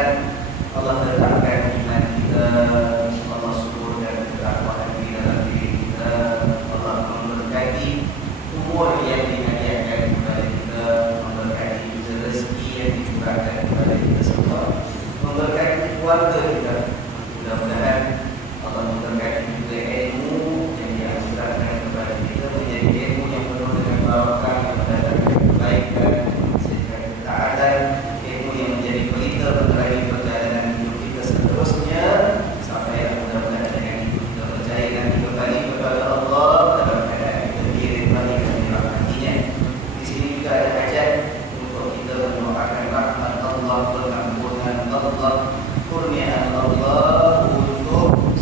mudah-mudahan Allah tetapkan iman kita, Allah suburkan ketakwaan di dalam diri kita, Allah memberkati umur yang dihadiahkan kepada kita, memberkati juga rezeki yang dicurahkan kepada kita semua, memberkati keluarga kita. Mudah-mudahan Allah memberkati juga ilmu yang diajarkan kepada kita menjadi ilmu yang penuh dengan barakah, yang mendatangkan kebaikan, menghasilkan ketaatan, ilmu yang menjadi pelita menerangi perjalanan hidup kita seterusnya, sampai mudah-mudahan dengan itu kita percaya nanti kembali kepada Allah dalam keadaan kita diridhai dan dirahmatinya. Di sini juga ada hajat untuk kita mendoakan rahmat Allah, pengampunan Allah, kurniaan Allah untuk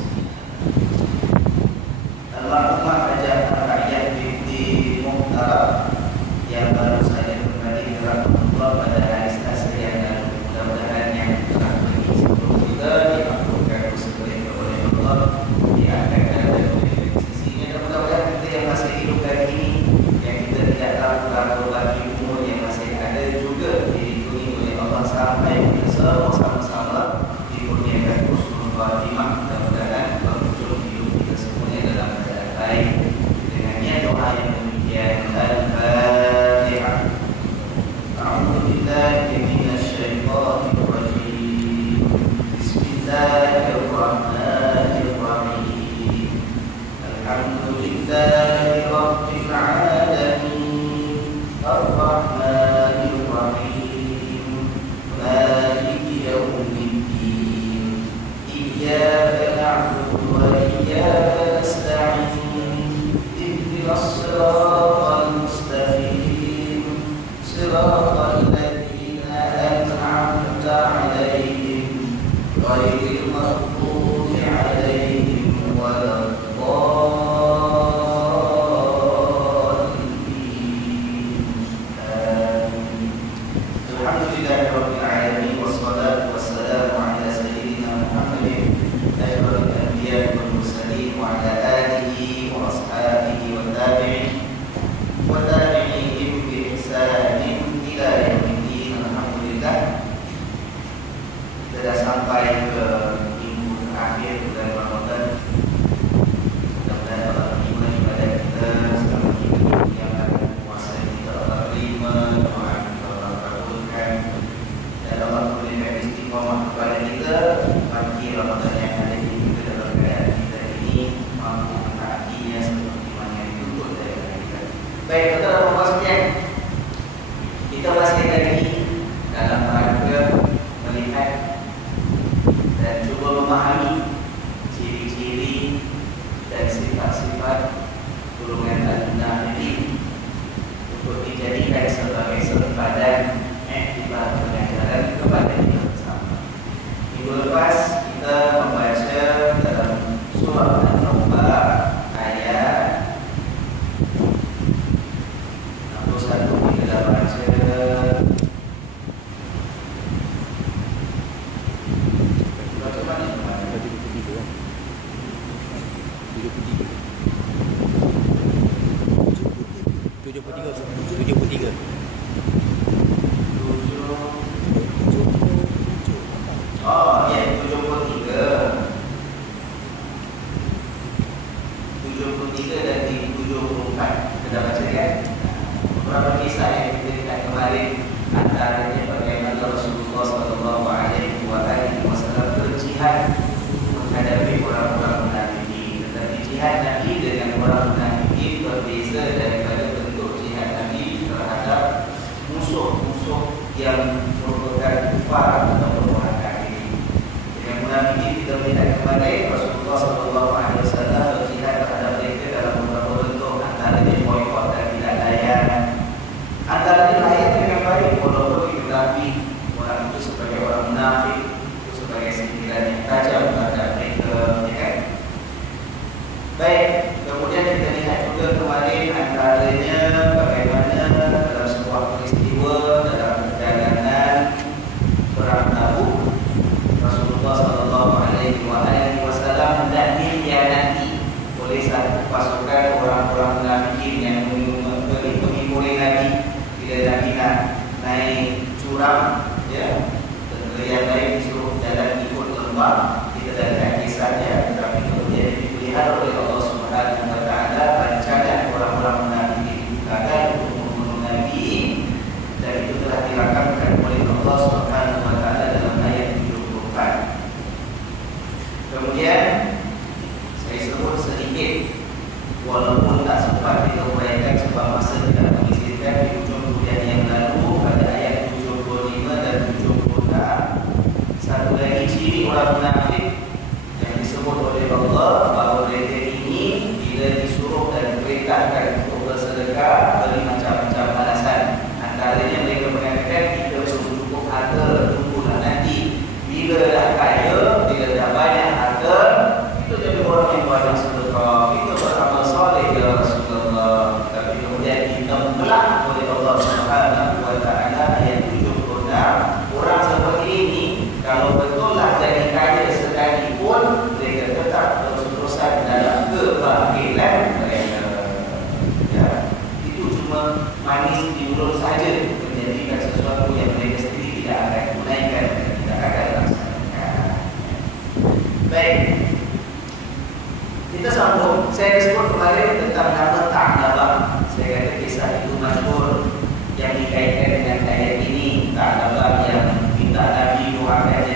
almarhumah Hajah Rakyat binti Muhtarab yang baru saja kembali ke rahmatullah pada hari Selasa yang lalu. Mudah-mudahan yang telah pergi sebelum kita diampunkan dosa-dosa oleh Allah, diangkatkan dari sisinya, dan mudah-mudahan kita yang masih hidup hari ini, yang kita tidak tahu berapa bagi umur yang masih ada, juga dilindungi oleh Allah sampai kita semua sama-sama dikurniakan husnul khatimah. Mudah-mudahan penghujung hidup kita semuanya dalam keadaan baik. Dengannya doa yang demikian, Al-Fatihah. A'udzu billahi minasy syaithanir rajim. Bismillahirrahmanirrahim. Alhamdulillahi rabbil alamin. Ar-Rahmanir Rahim. Maliki yaumiddin. Iyyaka na'budu wa iyyaka nasta'in. Ihdinas siratal mustaqim. Siratal ladzina an'amta 'alaihim ghairil maghdubi 'alaihim waladdallin. Alhamdulillahirabbil alamin, wassalatu wassalamu ala sayyidina Muhammadin asyrafil anbiya'i wal mursalin wa ala alihi wa ashabihi wa tabi'ihim bi ihsanin ila yaumiddin. Alhamdulillah, kita dah sampai ke minggu terakhir bulan Ramadan. Mudah-mudahan Allah menerima ibadah kita selama ini, yang akan puasa kita Allah terima, doa kita Allah kabulkan, dan Allah berikan istiqamah kepada kita bagi Ramadan yang ada di kita dalam keadaan kita ini mampu mentaatinya seperti mana yang dituntut dari kita. Baik, tuan-tuan dan puan sekalian, kita masih lagi dalam rangka melihat dan cuba memahami ciri-ciri dan sifat-sifat golongan al-munafiqin untuk dijadikan sebagai sempadan iktibar pengajaran kepada kita bersama. Minggu lepas kita membaca dalam surah An-Taubah ayat 61. Kita baca beberapa kisah yang kita lihat kemarin, antaranya bagaimana Rasulullah SAW berjihad menghadapi orang-orang munafikin. Tetapi jihad Nabi dengan orang munafikin berbeza daripada bentuk jihad Nabi terhadap musuh-musuh yang merupakan kufar atau orang kafir. Dengan munafikin kita melihat kemarin Rasulullah SAW berjihad terhadap mereka dalam beberapa bentuk, antaranya boikot dan tidak layan. Antara layan dengan baik, walaupun diketahui orang itu sebagai orang munafik, itu sebagai sindiran yang tajam terhadap mereka, ya kan? Baik, kemudian kita lihat juga kemarin antaranya bagaimana dalam sebuah peristiwa dalam perjalanan perang Tabuk, Rasulullah SAW hendak dikhianati oleh satu pasukan orang-orang munafikin yang mengimuri Nabi bila Nabi nak naik curam, ya, dan yang lain disuruh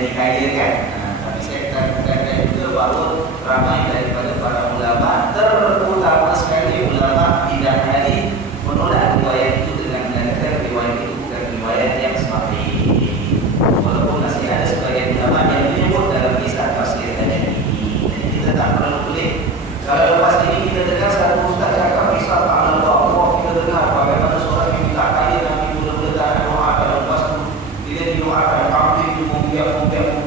menjadi kaya kan. Tapi saya katakan juga bahawa ramai daripada para ulama, terutama sekali ulama bidang hadis, menolak riwayat itu dengan mengatakan riwayat itu bukan riwayat yang sahih. Walaupun masih ada sebagian ulama yang menyebut dalam kisah tafsir hadis ini. Jadi kita tak perlu pelik. Kalau lepas ini kita dengar satu ustaz cakap kisah Allah, kita dengar bagaimana seorang yang minta kaya Nabi mula-mula tak doa, kalau lepas itu dia didoakan kambing itu membiak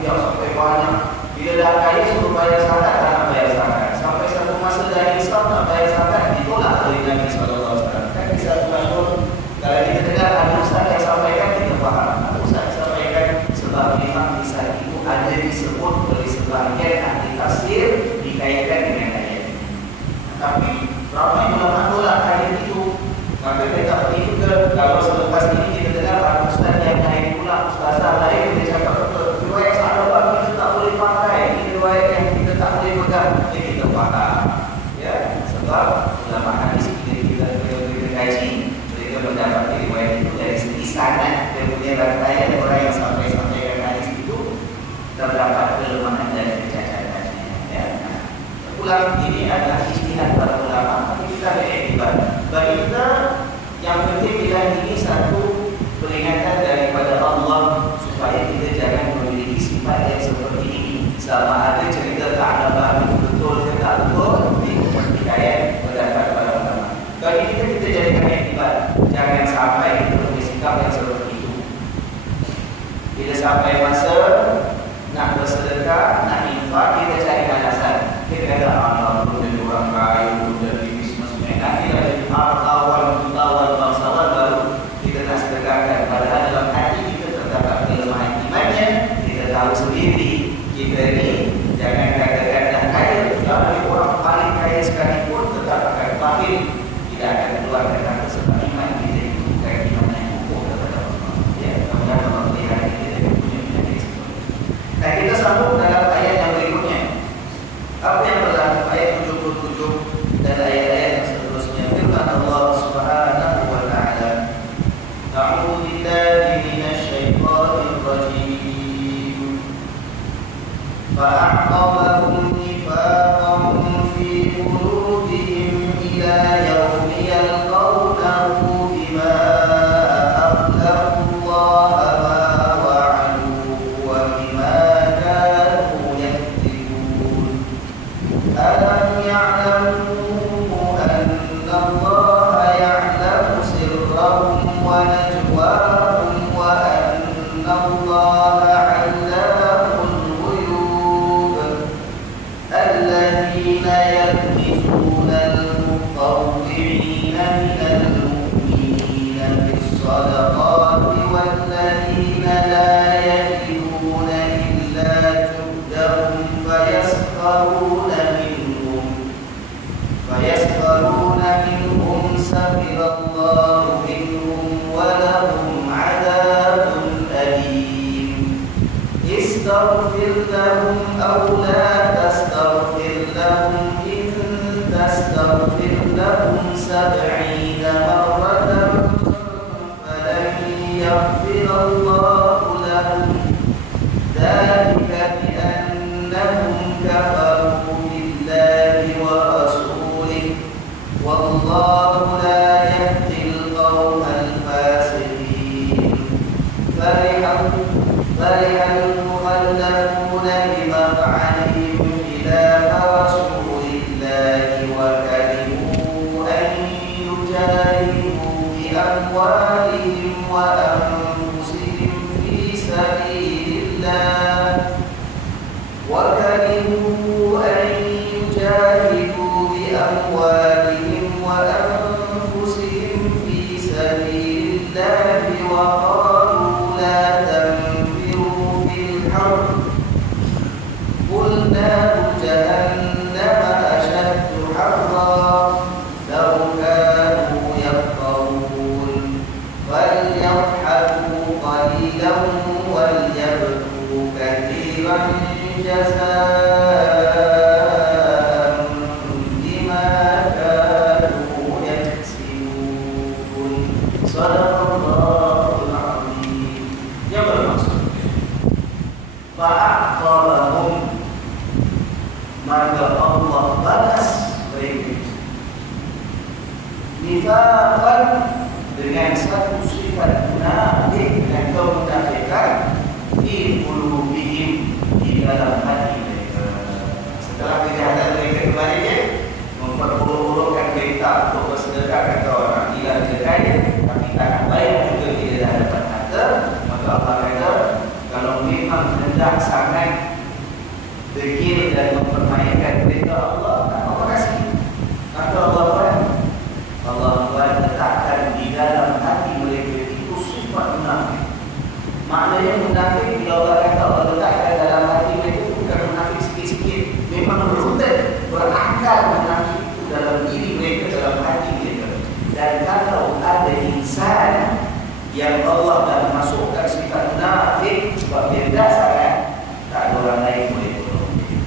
sampai banyak. Bila dah kaya suruh bayar zakat, tak nak bayar zakat. Sampai satu masa dah Islam nak bayar zakat, ditolak oleh Nabi SAW. Kan kisah Tuhan pun, kalau kita dengar ada ustaz yang sampaikan, kita faham. Ada ustaz yang sampaikan sebab memang kisah itu ada disebut oleh sebahagian ahli tafsir dikaitkan dengan ayat ini. Tapi ramai ulama tolak ayat itu. Maka kita pergi juga, kalau selepas ini kita dengar ada ustaz yang naik pula, ustazah lain dia cakap riwayat sahabat kita tak boleh pakai, ini riwayat yang kita tak boleh pegang. Jadi kita faham, ya, sebab ulama hadis kita kaji, mereka mendapat riwayat itu dari segi sanad, dia punya rangkaian orang yang sampai-sampaikan hadis itu terdapat kelemahan dan kecacatannya. Ya. Ulang ini adalah ijtihad para ulama, tapi kita beriktibar. Bagi kita yang penting bila ini satu peringatan daripada Allah supaya kita jangan memiliki sifat yang seperti ini. Sama ada cerita Ka'bah itu betul ke tak betul, dipertikaian pendapat para ulama. Bagi kita jadikan iktibar, jangan sampai kita bersikap yang seperti itu. Bila sampai masa nak bersedekah, nak infak, kita cari alasan. Kita kata Allah jadi orang kaya, jadi bisnismen. Nanti dah jadi awal bangsawan baru kita nak sedekahkan. Padahal dalam hati kita terdapat kelemahan imannya. Kita tahu sendiri kita ni jangan katakan dah kaya. Kalau orang paling kaya sekalipun tetap akan bakhil, tidak akan keluar kata sebab iman kita itu bukan iman yang ukur kepada Allah. Ya, kemudian Allah melihat kita punya penyakit seperti itu. Nah, kita sambung dalam ayat yang berikutnya. Apa yang berlaku ayat 77 dan ayat-ayat yang seterusnya. Firman Allah Subhanahu wa taala, A'udzu billahi minasyaitonir rajim. Fa'aqabahum nifaqan fi qulubihim ila yaumi yalqawnahu bima akhlafu Allah ma wa'adu wa bima kanu yakdzibun. Alam ya'lamu anna Allah ya'lamu sirrahum wa najwahum wa anna Allah 'allamul ghuyub. Alladhina yaknizuna al-mutawwi'ina minal mu'minina bis-sadaqati walladhina la yajiduna illa juhdahum fayaskharuna minhum sakhirallahu minhum wa lahum 'adzabun alim. Istaghfir lahum aw la tastaghfir lahum in tastaghfir lahum 70 marratan falan yaghfirallahu lahum. Dzalika bi annahum kafaru billahi wa rasulihi wallahu la yahdil qawmal fasiqin. Farihal mukhallafuna bimaq'adihim khilafa rasulillahi wa karihu an yujahidu bi amwalihim wa anfusihim fi sabilillah wa karihu an yujahidu bi amwalihim wa anfusihim fi sabilillah wa qalu la tanfiru fil harb qul naru jahannama ashaddu harra law kanu yafqahun falyadhaku qalilan walyabku kathiran jazaa'an bima kanu yaksibun. Sadaqallahul azim. Yang bermaksud fa'aqabahum, maka Allah balas mereka nifaqan, dengan satu sifat munafik dan kemunafikan fi qulubihim, di dalam hati mereka. Setelah kejahatan mereka kembali memperburuk-burukkan berita untuk bersedekah, kata orang gila dia kaya tapi tak baik juga dia dah dapat harta, maka Allah kata kalau memang hendak sangat degil dan mempermainkan berita Allah, tak apa kasih. Maka Allah buat letakkan di dalam hati mereka itu sifat munafik. Maknanya munafik, bila Allah kata Allah letakkan dalam hati mereka, bukan munafik sikit-sikit, memang beruntut, berakal munafik itu dalam diri mereka, dalam hati mereka. Dan kalau ada insan yang Allah dah masukkan sifat munafik, sebab dia dah sangat, tak ada orang lain boleh tolong dia.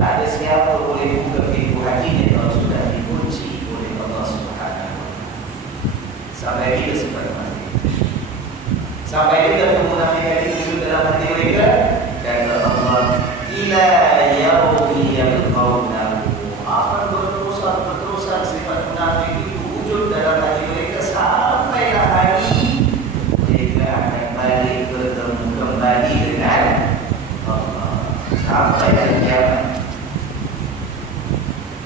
Tak ada siapa boleh buka pintu hatinya kalau sudah dikunci oleh Allah Subhanahu wa Ta'ala. Sampai bila sifat munafik? Sampai bila kemunafikan itu dalam hati mereka? Kata Allah, ila yaumi yalqawnahu, akan berterusan sifat munafik itu wujud dalam hati mereka sampailah hari mereka akan balik bertemu kembali dengan Allah. Sampai hari kiamat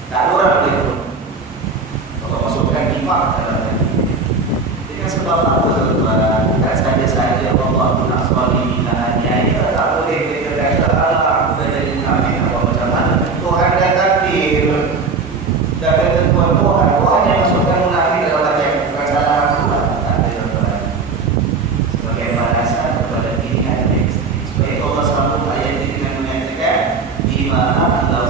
tak ada orang boleh turun. Kalau masukkan nifak dalam hati. Dengan sebab apa tuan-tuan? Tak saja-saja Allah nak zalimi hanya tak boleh kita kata Allah aku dah jadi munafik apa macam mana. Tuhan dah takdir. Dah ketentuan Tuhan. Tuhan yang masukkan munafik dalam hati. Bukan salah aku lah. Tak ada tuan-tuan. Sebagai balasan kepada pilihan yang sendiri. Supaya Allah sambung ayat ini dengan menyatakan bima Allah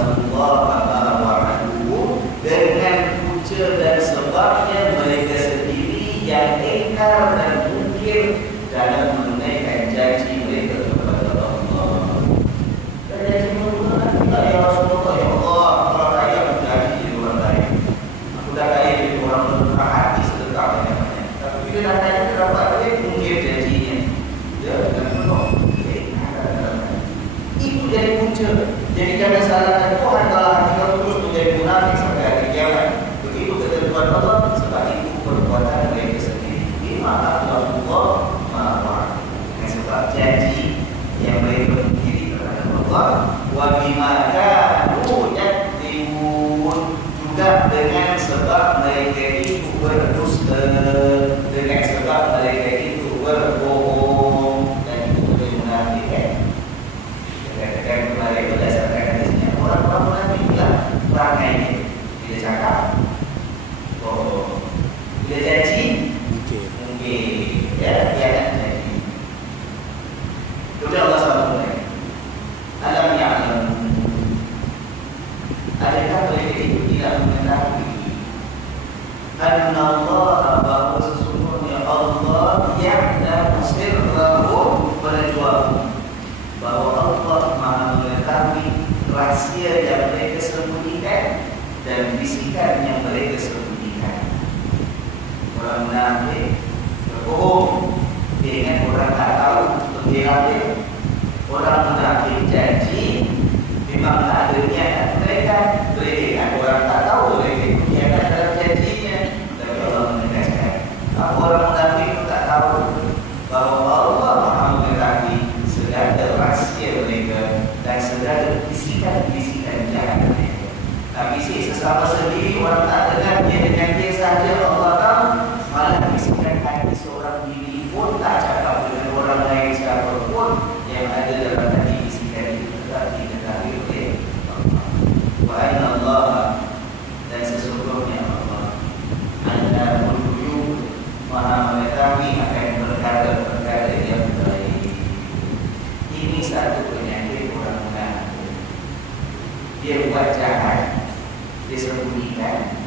dengan punca dan sebabnya mereka sendiri yang ingkar dan mungkir dalam menunaikan janji mereka kepada Allah. Dan janji mereka kita, ya Rasulullah, ya Allah, kalau kaya aku janji jadi orang lain. Aku dah kaya jadi orang bermurah hati sedekah banyak-banyak. Tapi bila dah kaya kita dapat dia mungkir janjinya. Ya, dan penuh. Itu jadi punca. Jadi jangan salahkan Tuhan kalau hati kau terus menjadi munafik sampai hari kiamat. Begitu ketentuan Allah, sebab itu perbuatan mereka sendiri. Bima Allah ma'afah, dengan sebab janji yang mereka berdiri terhadap Allah. Wa bima kanu yakdibun, juga dengan sebab mereka itu berdusta, dengan sebab mereka itu berbohong dan itu munafik. Katakan kemarin berdasarkan hadisnya, orang-orang munafik lah perangainya. Bila cakap, oh, bila janji, mungkin, ya, dia nak janji. Kemudian Allah SWT, alam ya'lam, adakah mereka itu tidak mengetahui anna Allah, bahawa sesungguhnya Allah ya'lamu sirrahum wa najwahum, bahawa Allah Maha mengetahui rahsia yang mereka sembunyikan dan bisikan yang mereka sembunyikan. Orang munafik berbohong, dia ingat orang tak tahu berkhianat. Orang munafik janji memang tak ada niat mereka. Mereka ingat orang tak tahu mereka berkhianat dalam janjinya. Tapi Allah menegaskan, orang munafik itu tak tahu bahawa Allah Maha mengetahui segala rahsia mereka dan segala bisikan-bisikan jahat mereka. Tapi sesama sendiri orang tak dengar, dia dengan dia sahaja Allah tahu. Malah bisikan hati seorang diri pun tak cakap dengan orang lain siapa pun, yang ada dalam hati bisikan itu tetap diketahui oleh Allah. Wa anna Allah, dan sesungguhnya Allah Alimul Ghuyub, Maha mengetahui akan perkara-perkara yang baik. Ini satu penyakit orang munafik. Dia buat jahat, dia sembunyikan,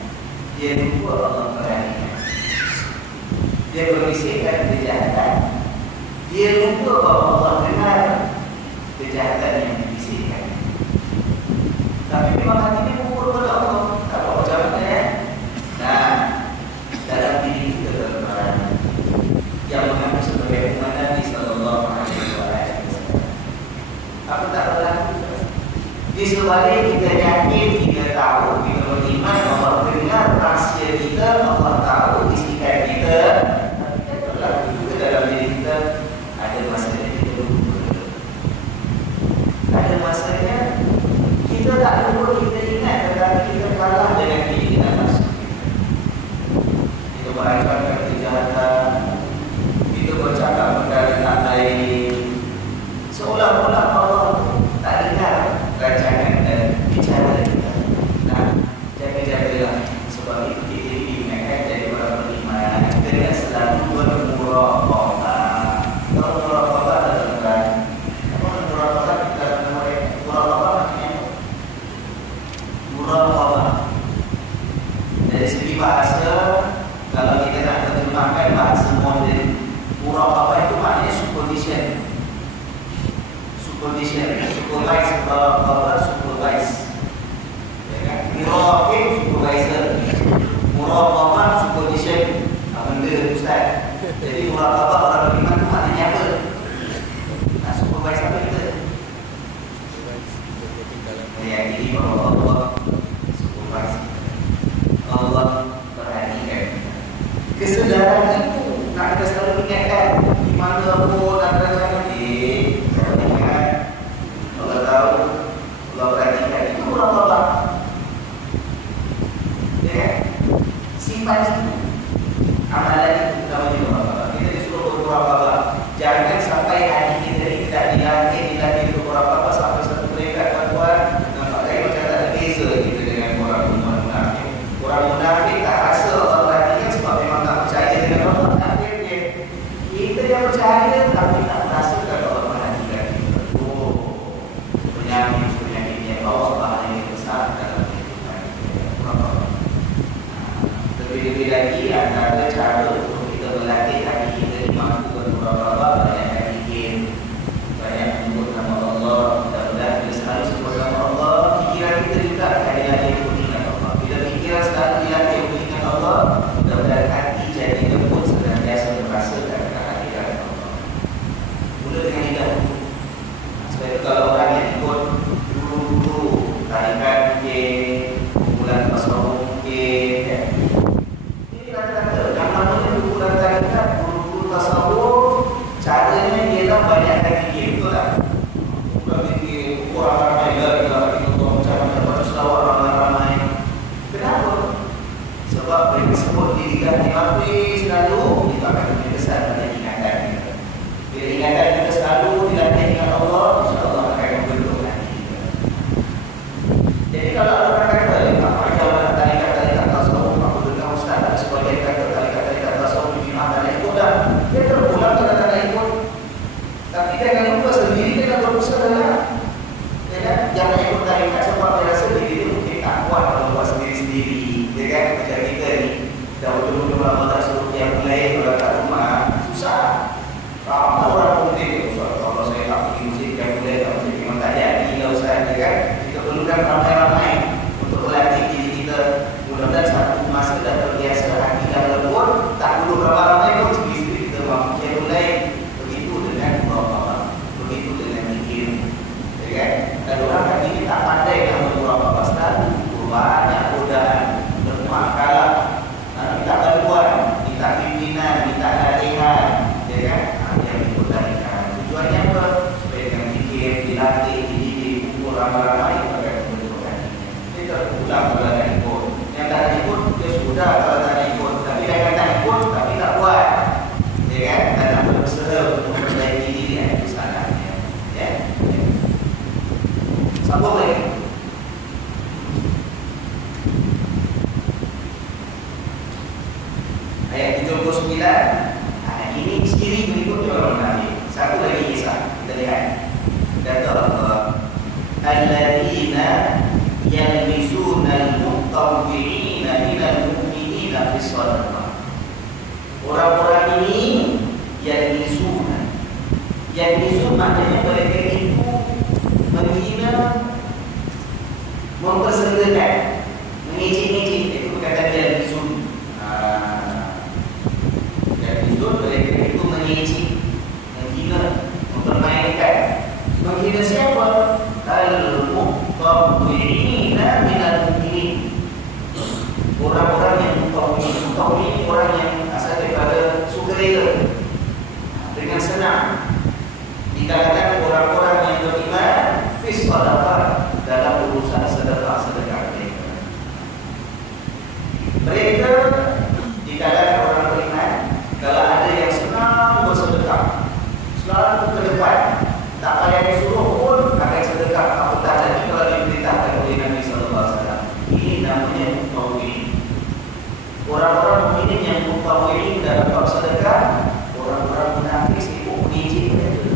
dia lupa Allah perhatikan. Dia berbisikkan kejahatan, dia lupa bahawa Allah dengar kejahatan yang dibisikkan. Tapi memang hatinya kufur kepada Allah. Tak apa macam mana ya. Nah, dalam diri kita terbaran yang mengaku sebagai umat Nabi sallallahu alaihi wasallam, Apa tak berlaku? Di sebalik kita yakin, kita tahu, kita beriman, Allah dengar rahsia kita, Allah tahu isikan kita, tapi kan berlaku juga dalam diri kita. Ada masanya kita lupa. Ada masanya kita tak lupa, kita ingat, tetapi kita kalah dengan keinginan nafsu. Kita merancangkan kejahatan, kita bercakap perkara tak baik, seolah-olah Allah tak dengar rancangan dan bicara kita. Nah, jaga-jagalah. Sebab itu kita diingatkan jadi orang beriman, kita nak selalu bermuraqabah. Kalau muraqabah adalah apa muraqabah dalam muraqabah maknanya muraqabah. Dari segi bahasa, kalau kita nak terjemahkan bahasa moden, muraqabah itu maknanya supervision. Supervise, supervise. Ya kan? Muraqib, supervisor. Muraqabah, supervision. Apa benda Ustaz? Jadi muraqabah orang beriman itu maknanya apa? Nak supervise apa kita? Meyakini bahawa Allah supervise. Allah perhatikan. Kesedaran itu nak kita selalu ingatkan. Di mana pun nak rancangan Allah tahu, Allah perhatikan. Itu muraqabah. Ya, sifat itu, amalan itu namanya muraqabah. Kita disuruh bermuraqabah. Jangan sampai hati kita ini tidak dilatih bermuraqabah sampai satu peringkat tuan-tuan. Nampak kayak macam tak ada beza kita dengan orang munafik. Orang munafik tak rasa Allah perhatikan sebab memang tak percaya dengan Allah. Kita yang percaya tapi tak merasakan Allah perhatikan kita. Penyakit-penyakitnya Allah bahaya besar dalam kehidupan kita. Lebih-lebih lagi antara cara untuk kita melatih hati kita dimampu bermuraqabah, banyak zikir, banyak menyebut nama Allah. Mudah-mudahan bila selalu sebut nama Allah, fikiran kita juga akan dilatih untuk ingat Allah. Bila fikiran selalu dilatih untuk ingat Allah, mudah-mudahan hati jadi lembut senantiasa merasakan kehadiran Allah. Mula dengan lidah. Sebab itu kalau orang yang ikut guru-guru tarikat mungkin, kumpulan tasawuf mungkin, kan? Ini kata-kata yang namanya kumpulan tarikat, guru-guru tasawuf, caranya ialah banyak zikir, betul tak? Kumpulan zikir, orang ramai lah, kita macam mana baca selawat ramai-ramai. Kenapa? Sebab mereka sebut diri kita mati selalu, itu akan lebih besar pada ingatan kita. Bila ingatan kita selalu dilatih dengan Allah, insya-Allah akan membentuk hati kita. Jadi kalau orang kata, "Apa macam mana tarikat-tarikat tasawuf?" Aku dengar ustaz ada sebagian kata tarikat-tarikat tasawuf di mana tak ikut dah. Dia terpulang kata tak ikut. Tapi jangan lupa sendiri dia nak berusaha. Ya kan? Jangan ikut tarikat sebab dia rasa diri dia mungkin tak kuat kalau buat sendiri-sendiri. Ya kan? Macam kita ni dah ujung-ujung Ramadan suruh yang lain kalau kat rumah susah. Ramai orang mungkin kalau saya tak pergi masjid yang boleh tak masjid memang tak jadi lah Ustaz, ya kan? Kita perlukan ramai-ramai untuk melatih diri kita. Mudah-mudahan satu masa dah terbiasa hati dah lembut, tak perlu ramai-ramai pun sendiri-sendiri kita mampu yang lain. Begitu dengan muraqabah, begitu dengan zikir, ya kan? Dan orang kan ini tak pandai dalam muraqabah selalu banyak godaan, bermuak kalah, minta bantuan, minta pimpinan, minta latihan, ya kan? Yang diperlukan. Tujuannya apa? Supaya dengan zikir, dilatih, dididik, kumpul ramai-ramai akan membentukkan ini. Dia terulang kalau tak ikut. Yang tak ikut, dia sudah kalau tak ikut. Tapi yang tak ikut, tapi tak buat. Ya kan? Dan tak berusaha untuk memperbaiki diri yang kesalahannya. Ya? Sambung lagi. Ayat 79. Ini ciri berikutnya orang munafik. Satu lagi kisah kita lihat. Kata Allah, alladzina yalmizuna al-muttawwi'ina minal mu'minina fi shadaqah. Orang-orang ini yalmizuna. Yalmizun maknanya mereka itu menghina, mempersendakan, mengejek-ngejek. Itu perkataan yalmizun. Mereka itu mengejek, menghina, mempermainkan. Menghina siapa? siapa? Al-muqtawwi'ina minal mu'minin. Orang-orang yang muqtawwi'in, orang yang asal daripada sukarela, dengan senang. Dikatakan orang-orang yang beriman fi shadaqah, dalam urusan sedekah mereka. Mereka dikatakan orang beriman kalau ada yang senang bersedekah, selalu ke depan, tak payah disuruh pun akan sedekah, apatah lagi kalau diperintahkan oleh Nabi sallallahu alaihi wasallam. Ini namanya muqtawwi'in. Orang-orang mukmin yang muqtawwi'in dalam bab sedekah, orang-orang munafik sibuk mengijik mereka.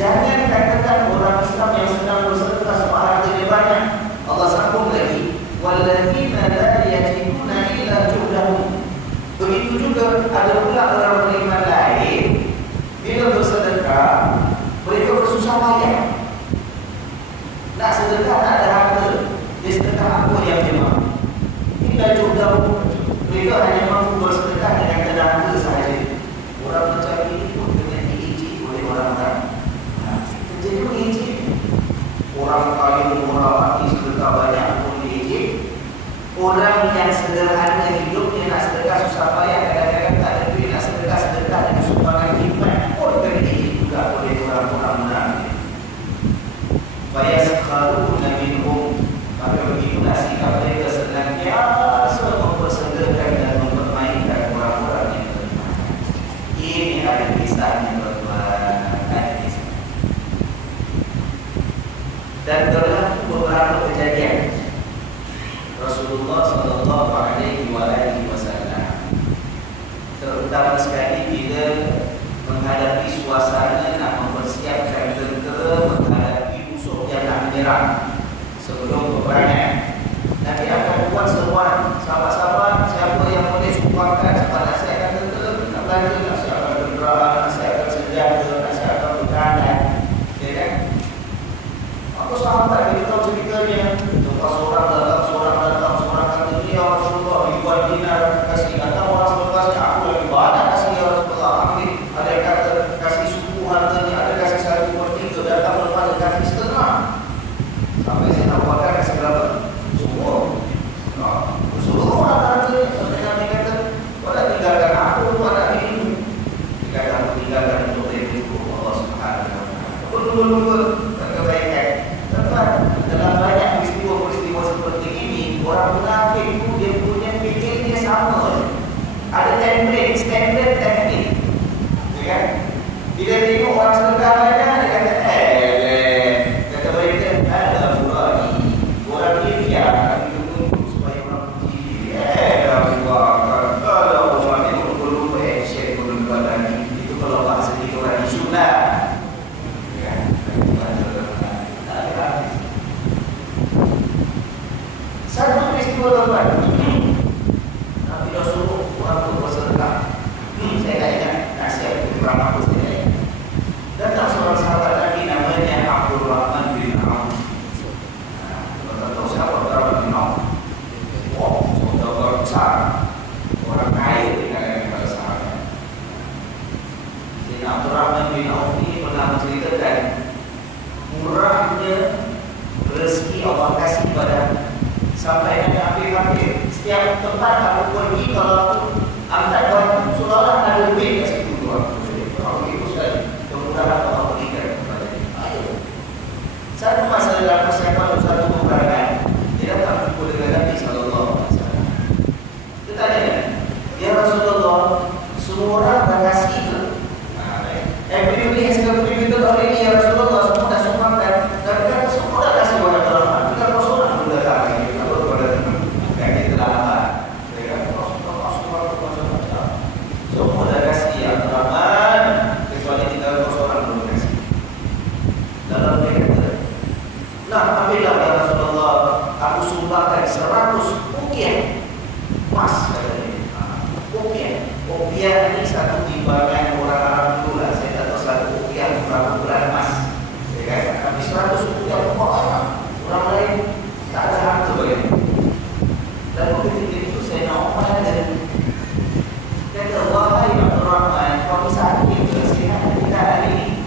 Jangan katakan orang Islam yang sedang bersedekah sebab hartanya banyak. Allah sambung lagi, walladzina la yajiduna illa juhdahum. Begitu juga ada pula orang beriman lain, bila bersedekah mereka bersusah payah. Nak sedekah tak ada harta, dia sedekah apa yang dia mahu. Illa juhdahum. Mereka hanya mampu bersedekah dengan tenaga sahaja. Orang macam ini pun kena diijik oleh orang-orang. Jadi mengijik. Orang kaya, orang mati sedekah banyak pun diijik. Orang yang sederhana hidupnya nak sedekah susah payah, kadang-kadang tak ada duit nak sedekah dengan sumbangan khidmat pun kena diijik juga oleh orang-orang munafik. Fayaskharuna minhum, maka begitulah sikap mereka senantiasa mempersedekahkan dan mempermainkan orang-orang yang beriman. Ini ada kisahnya tuan-tuan. Dan berlaku beberapa kejadian Rasulullah sallallahu alaihi wasallam, terutama sekali bila menghadapi suasana nak mempersiapkan tentera menghadapi musuh yang nak menyerang sebelum peperangan. Nabi akan buat seruan, sahabat-sahabat, siapa yang boleh sumbangkan sebab nak siapkan tentera, nak belanja, nak siapkan kenderaan, nak siapkan senjata, nak siapkan makanan, ya kan? Apa sahabat kita tahu ceritanya, lepas seorang datang, seorang kata, ya Rasulullah, ribuan dinar kasih, datang orang selepasnya, aku lagi banyak kasih ya Rasulullah, ambil. Ada yang kata kasih suku hartanya, ada kasih 1/3, datang lepas kasih setengah. Sampai saya nak bakar kasih berapa? Semua. Semua orang hartanya. Sampai Nabi kata, kau nak tinggalkan aku, kau nak minum. Dia kata, aku tinggalkan untuk berikut Allah Subhanahu wa ta'ala. Tunggu-tunggu kebaikan. Dalam banyak peristiwa-peristiwa seperti ini, orang munafik itu dia punya fikirnya sama. Ada template, standard teknik, ya kan? Bila tengok orang sedekah banyak, dia kata, kata mereka, ada murah ni, orang ni biar kami tunggu supaya orang puji dia. Kalau orang ni perlu action, perlu buat lagi, itu kalau bahasa dia orang isu lah. Satu peristiwa tuan-tuan, Nabi dah suruh orang tu bersedekah. Saya tak ingat nasihat itu kurang apa saya. Datang seorang sahabat Nabi namanya Abdurrahman bin Auf. Kita tahu siapa Abdurrahman bin Auf? Wow, saudara besar, orang kaya di kalangan sahabat. Jadi Abdurrahman bin Auf ini pernah menceritakan murahnya rezeki Allah kasih pada sampai ada hampir-hampir setiap tempat aku pergi, kalau aku angkat batu, seolah-olah ada lebih kat situ tuan. Kalau begitu sekali, kemudahan Allah berikan kepada dia. Ayo. Satu masa dalam persiapan satu peperangan, dia datang jumpa dengan Nabi sallallahu alaihi wasallam. Dia tanya, ya Rasulullah, semua orang dah kasih ke? Everybody has contributed already, ya Rasulullah, semua dah sumbangkan. Dan kan semua dah kasih kepada Tuhan. Tinggal kau seorang belum datang lagi. Semua dah kasih ya Rahman, kecuali tinggal kau seorang belum kasih. Dalam dia kata, nah ambillah ya Rasulullah, aku sumbangkan 100 ukiah emas, kata dia. Ukiah ini satu timbangan orang Arab dulu lah. Saya tak tahu satu ukiah berapa bulan emas, ya kan? Tapi 100 ukiah orang lain tak ada harta bagaimana. Dan ketika itu saya nak omong dan kata, wahai Abdurrahman, kau ni sakit ke sihat tidak hari ini?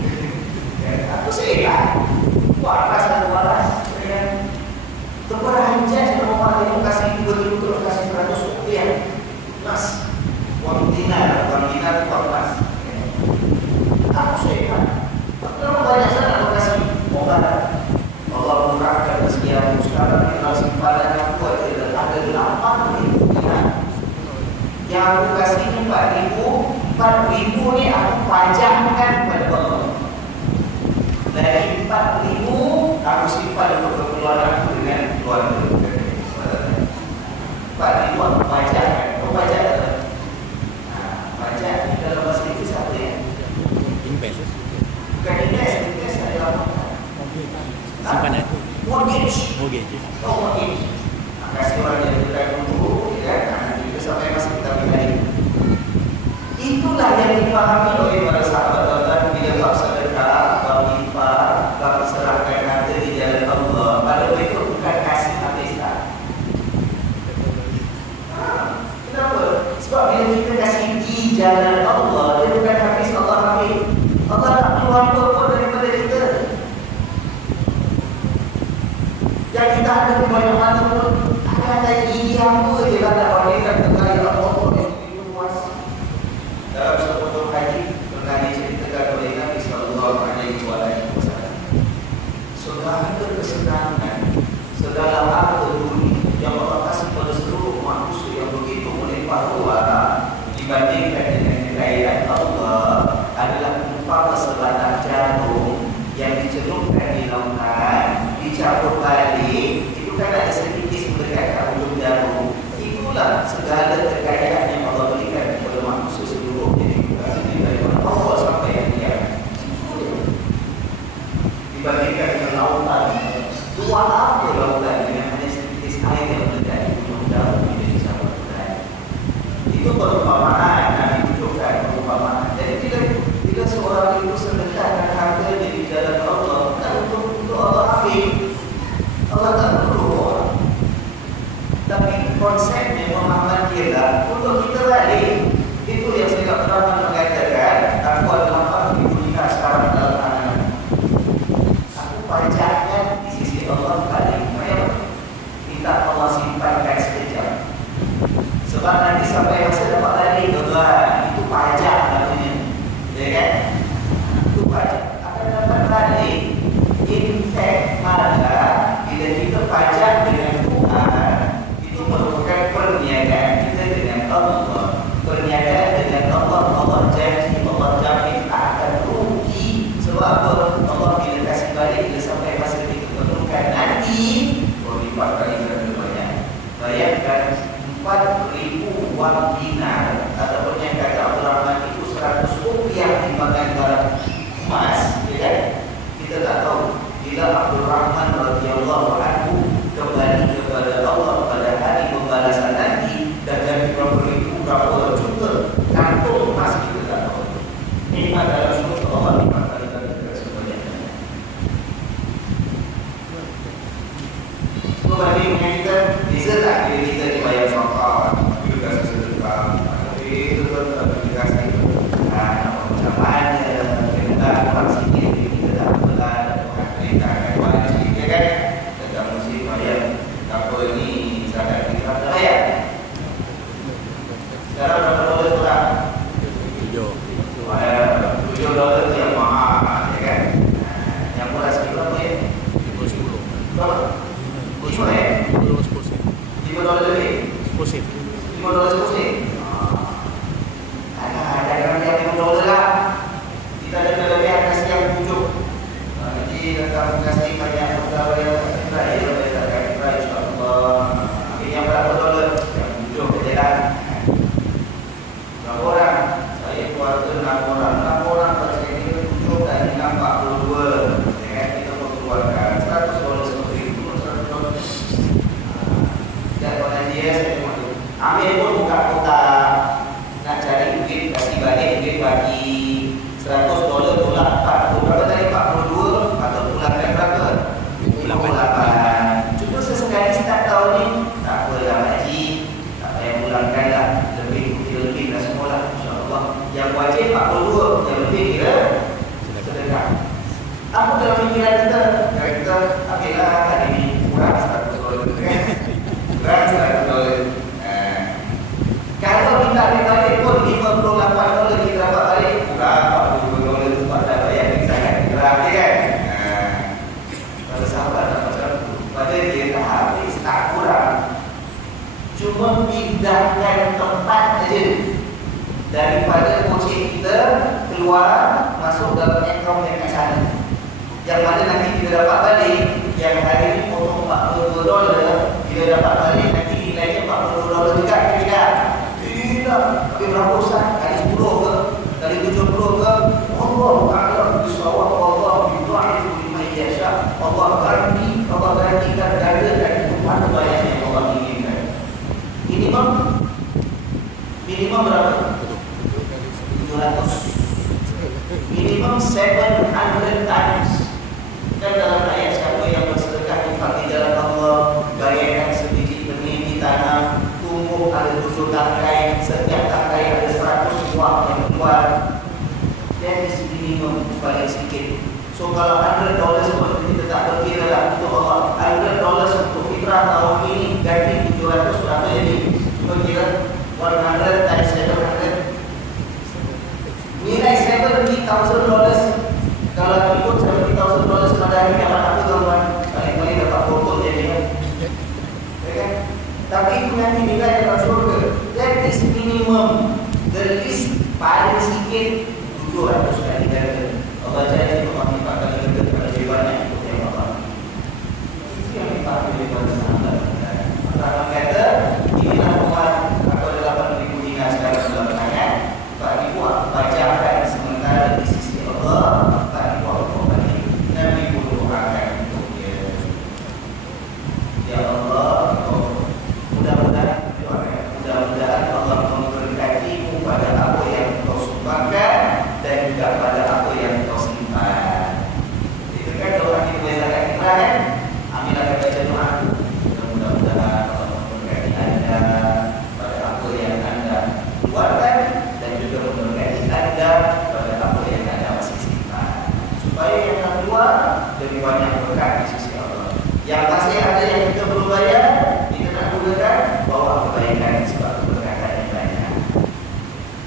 mortgage. Mortgage. Kasih orang yang berdekat dulu, ya kan? Kita sampai masih kita pilih. Itulah yang dipahami oleh para sahabat dan bila bab sedekah, bab infak, bab serahkan harta di jalan Allah. Pada itu bukan kasih habiskan. Kenapa? Sebab bila kita kasih di jalan Allah, dia bukan habis Allah habis. Allah tak keluar apa daripada kita. Yang kita ada di banyak mana pun ada ini apa je lah nak berikan kepada Allah yang luas. Dalam sebuah hadis pernah diceritakan oleh Nabi sallallahu alaihi wasallam. Sudah ada kesenangan segala harta dunia yang Allah kasih pada seluruh manusia yang begitu melimpah ruah dibandingkan dengan kekayaan Allah adalah umpama sebatang jarum yang dicelupkan di lautan, dicabut balik, itu kan ada sedikit mendekat ke ujung jarum. Itulah segala kekayaan yang Allah berikan kepada manusia seluruhnya. Dari Allah sampai yang dia dibandingkan dengan lautan. Dua apa lautan dengan hanya sedikit air yang mendekat di ujung jarum ini dicabut balik. Itu perumpamaan yang ditunjukkan perumpamaan. Jadi bila seorang itu sedekahkan hartanya di jalan Allah, bukan untuk Allah hafid. Allah tak perlu orang. Tapi konsepnya pemahaman kita untuk kita balik. Itu yang saya pernah mengatakan. Aku adalah Alhamdulillah sekarang dalam tangan. Aku pajaknya di sisi Allah balik. Minta Allah simpankan sekejap. Sebab nanti sampai masa dapat balik, itu pajak namanya. Ya kan? Itu pajak. Akan dapat balik. In fact, maka bila kita pajak dengan Tuhan, itu merupakan perniagaan kita dengan Allah. Perniagaan dengan Allah, Allah janji, Allah jamin tak akan rugi. Sebab apa? Allah bila kasih balik, bila sampai masa kita perlukan nanti, lipat kali lebih banyak. Bayangkan 4,000 wang dinar ataupun yang kata Abdul Rahman itu 100 rupiah dimakan barang emas, ya kan? Kita tak tahu bila Abdul Rahman radhiyallahu anhu kembali kepada Allah pada hari pembalasan nanti dan jadi berapa ribu, berapa juta kantung emas kita tak tahu. Nikmat dalam surga Allah nikmat kali sebenarnya. So bagi kita bisa tak kita dibayar zakat, kita kasih sedekah, tapi itu kan dikasih macam mana kita orang sikit kita tak belan kita akan wajib, ya kan? Kita mesti bayar apa ni zakat kita tak bayar. Sekarang berapa dolar sekarang? $7 yang mahal, ya kan? Yang murah sikit berapa ya? Berapa? $5 ya? $5 lebih? $5 ada yang $5 lah. Kita ada kelebihan kasih yang pujuk. Nanti akan kasih banyak pegawai yang terakhir insyaAllah. Yang berapa dolar? Yang pujuk saja lah. Berapa orang? Saya keluarga 6 orang pada saya ini pujuk dari 42. Kita mengeluarkan $100 seperti itu, $100. Dan pada dia saya ambil pun buka kotak. Nak cari duit, kasih balik duit bagi $100 tolak 40. Berapa tadi? 42 atau pulangkan berapa? 58. Cuma sesekali start tahun ni tak apalah haji, tak payah pulangkan lah. Lebih dah semua lah, insyaAllah. Yang wajib 42, yang lebih kira sedekah. Apa dalam fikiran kita? Kita ambillah hari ni kurang $100 kurang $100. Kalau kita balik pun $58 kita dapat balik, kurang $42 sebab dah bayar ni sangat kurang, kan? Pada sahabat tak macam tu. Pada dia tak habis, tak kurang. Cuma pindahkan tempat saja daripada kocek kita keluar masuk dalam akaun yang kat sana. Yang mana nanti kita dapat balik, yang hari ni potong $42, bila dapat balik nanti nilainya $42 juga, tidak? Tapi berapa besar? Kali 10 ke? Kali 70 ke? Allah Ta'ala bisawab, Allah bidu'a'ifu liman yasha. Allah ganti kalau $100 pun kita tak berkira lah untuk Allah. $100 untuk fitrah tahun ini ganti 700 berapa jadi? Cuba kira 100 times 700. Nilai $70,000. Kalau ikut $70,000 pada hari kiamat apa tuan-tuan? Paling-paling dapat pokok jadi kan? Ya kan? Tapi itu nanti nilai dalam surga. That is minimum. The least paling sikit 700 kali ganda. Allah jadi Allah minta kali ganda pada jiwanya untuk yang Allah. Itu yang minta kali ganda sahabat. Allah kata, inilah umat aku ada 8,000 dinar sekarang dalam tangan. 4,000 aku bacakan sementara di sisi Allah. 4,000 aku bagi. Nabi pun doakan untuk dia. Ya Allah, mudah-mudahan Allah memberkatimu pada apa yang kau sumbangkan dan juga pada apa yang kau simpan. Itu kan doa kita boleh zakat fitrah kan? Ambillah kita baca doa. Mudah-mudahan Allah memberkati anda pada apa yang anda keluarkan dan juga memberkati anda pada apa yang anda masih simpan. Supaya yang akan keluar lebih banyak berkat di sisi Allah. Yang masih ada yang kita belum bayar, kita nak gunakan bawa kebaikan sebab keberkatan yang banyak.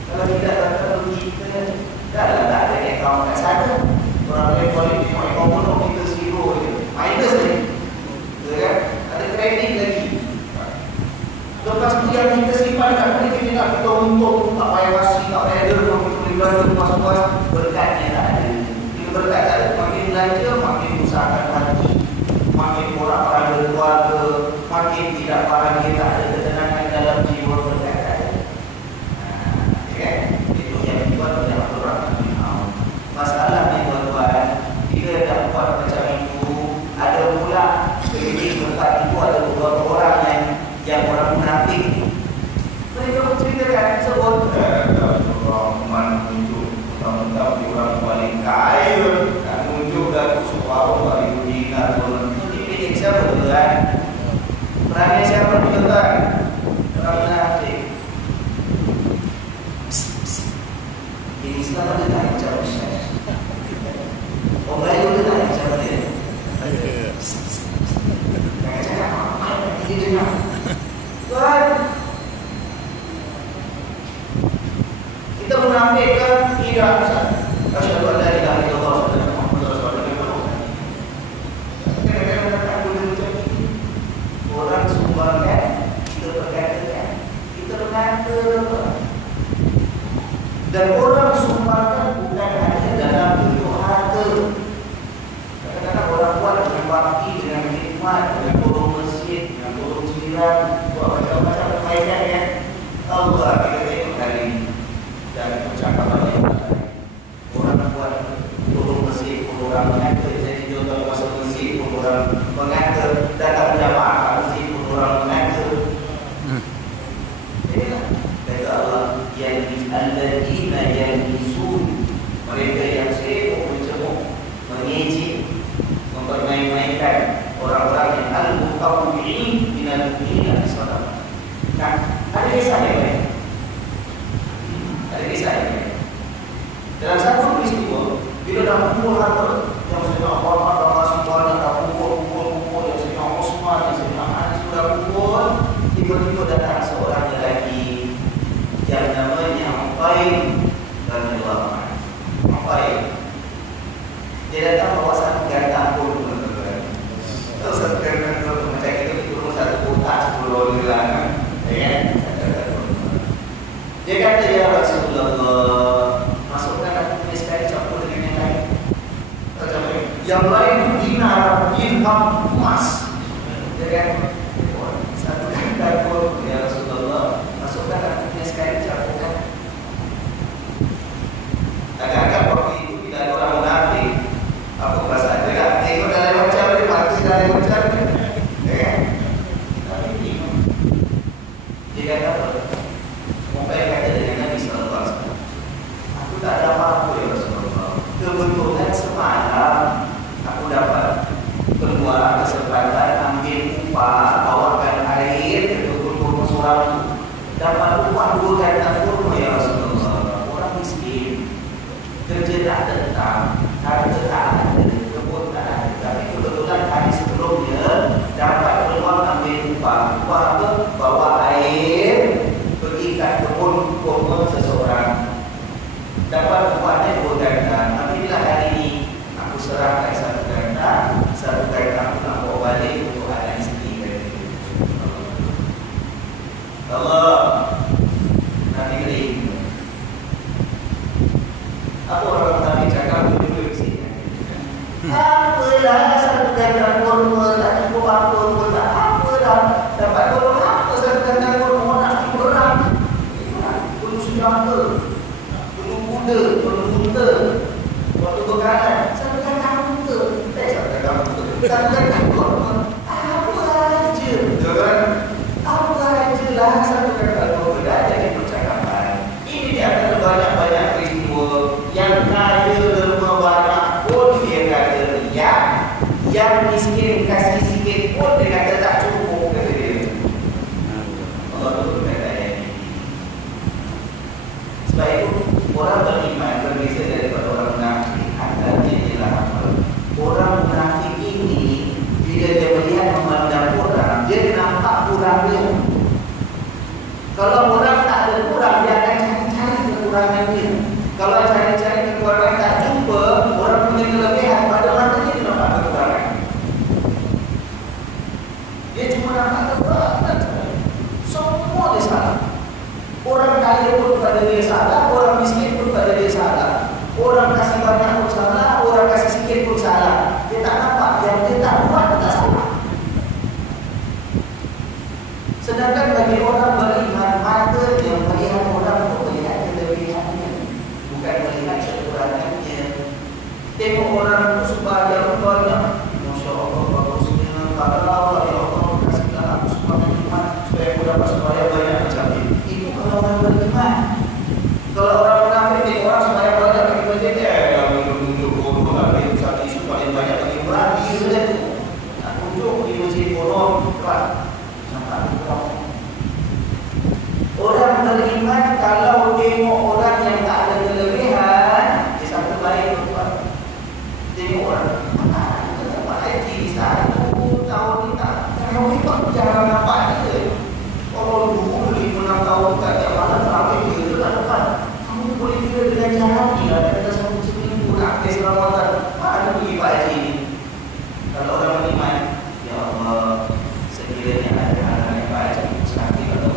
Kalau tidak tak rugi kita dah tak ada akaun kat sana. Orang lain boleh tengok akaun penuh kita zero je. Minus ni. Betul kan? Ada kredit lagi. Lepas tu yang kita simpan kat mana kita nak kita untung, tak payah kasih, tak payah derma, kita boleh belanja puas-puas, berkatnya tak ada. Bila berkat tak ada, makin belanja, makin usahakan hati, makin orang-orang berkeluarga, makin tidak bahagia, tak ada ketenangan dalam jiwa berkat tak ada. Okay? Itu yang dibuat oleh Al-Quran. Masalahnya tuan-tuan, bila dah buat macam itu, ada pula keliling berkat itu ada beberapa orang yang orang munafik. Mereka menceritakan sebut orang menunjuk tentang orang paling kaya, nak menunjuk dan separuh paling dinar. Itu dipilih siapa tuan? Perangai siapa tuan? Orang munafik. Ini Islam ada tak macam ni? Orang Melayu ada tak macam ni? Jangan cakap apa ini dengar. Tuan, kita munafik ke? Tidak. Asyhadu an la ilaha illallah wa asyhadu anna Muhammadar Rasulullah. Kadang-kadang tak boleh macam ini. Orang sumbangkan, kita berkatakan, kita berkata apa? Dan orang sumbangkan bukan hanya dalam bentuk harta. Kadang-kadang orang buat dengan bakti, dengan khidmat, dengan tolong masjid, dengan tolong jiran, buat macam-macam kebaikan ya. Allah kita tengok kali ini dan percakapan yang lain. Orang buat tolong masjid, orang mengatur jadi contoh masuk masjid, orang mengatur datang jamaah masjid, orang mengatur. Inilah kata Allah yang alladzina yalmisun, mereka yang sibuk mencemooh, mengejek, mempermain-mainkan orang-orang yang al-mutawwi'in minal mu'minin as-sadaqah. Nah, ada kisah yang lain. Ada kisah yang lain. Dalam satu peristiwa, bila dah kumpul harta, yang Sayyidina Abu Bakar dah kasih banyak, dah kumpul, yang Sayyidina Osman, yang Sayyidina Ali sudah kumpul, tiba-tiba datang seorang lelaki yang namanya Uqail radhiyallahu anhu. Uqail. Dia datang bawa satu gantang pun. Itu satu gantang pun macam kita turun satu kotak $10 kan. Ya. Dia kata, ya Rasulullah, masukkan aku punya sekali campur dengan yang lain. Yang lain itu dinar, dirham, emas. Ya kan? Satu gantang pun, ya Rasulullah, masukkan aku punya sekali campurkan. Agak-agak waktu itu tidak ada orang munafik. Apa perasaan dia tak tengok dalam macam dia mati dalam macam dia. Tapi bingung. Dia kata apa? Mungkin kata dengan Nabi SAW, aku tak ada apa-apa ya Rasulullah. Kebetulan semalam aku dapat keluar kesempatan ambil upah Apalah satu ganda kurma tak cukup apa pun tak apa dah. Dapat tolong apa satu ganda kurma nak pergi perang. Perlu senjata, perlu kuda, perlu unta. Waktu berkalan, satu ganda unta. Satu ganda unta. Satu ganda kurma. Apa aja. Jangan. Apa aja lah satu ganda kurma. Dah jadi percakapan. Ini di antara banyak-banyak peristiwa yang kaya derma banyak pun dia kata yang miskin kasih sikit pun dia kata tak cukup, kata dia. Allah tu berkata yang ini. Sebab itu orang beriman berbeza daripada orang munafik. Antara ialah apa? Orang munafik ini bila dia melihat memandang orang, dia nampak kurangnya. Kalau orang tak ada kurang, dia akan cari-cari kekurangan dia. Kalau cari-cari kekurangan tak jumpa, orang punya kelebihan pada matanya dia nampak kekurangan. Dia cuma nampak kekurangan. Semua dia salah. Orang kaya pun pada dia salah, orang miskin pun pada dia salah. Orang kasih banyak pun salah, orang kasih sikit pun salah. Dia tak nampak yang dia tak buat, dia tak salah. Sedangkan bagi orang beriman, mata yang melihat orang itu melihat kelebihannya, bukan melihat kekurangannya. Tengok orang itu sembahyang banyak, Masya Allah bagusnya. Kalau ya Allah kasihlah aku semangat iman supaya aku dapat sembahyang banyak macam ini. Itu kalau orang beriman. Kalau orang munafik, tengok orang sembahyang banyak pergi masjid, kalau menunjuk bodoh lagi satu isu paling banyak bagi orang dia je tu. Nak tunjuk di masjid bodoh, nampak orang beriman kalau tengok orang yang tak ada kelebihan, dia satu baik tuan. Tengok orang, dapat haji 1 tahun ni tak tarawih pun jarang dapat dia. Kalau dulu 5-6 tahun tak tiap malam tarawih dia tu tak dapat. Kamu boleh kira dengan cara ni lah. Kita satu seminggu nak habis Ramadan, mana pergi Pak Haji ni? Kalau orang beriman, ya Allah, sekiranya ada hal yang Pak Haji sakit atau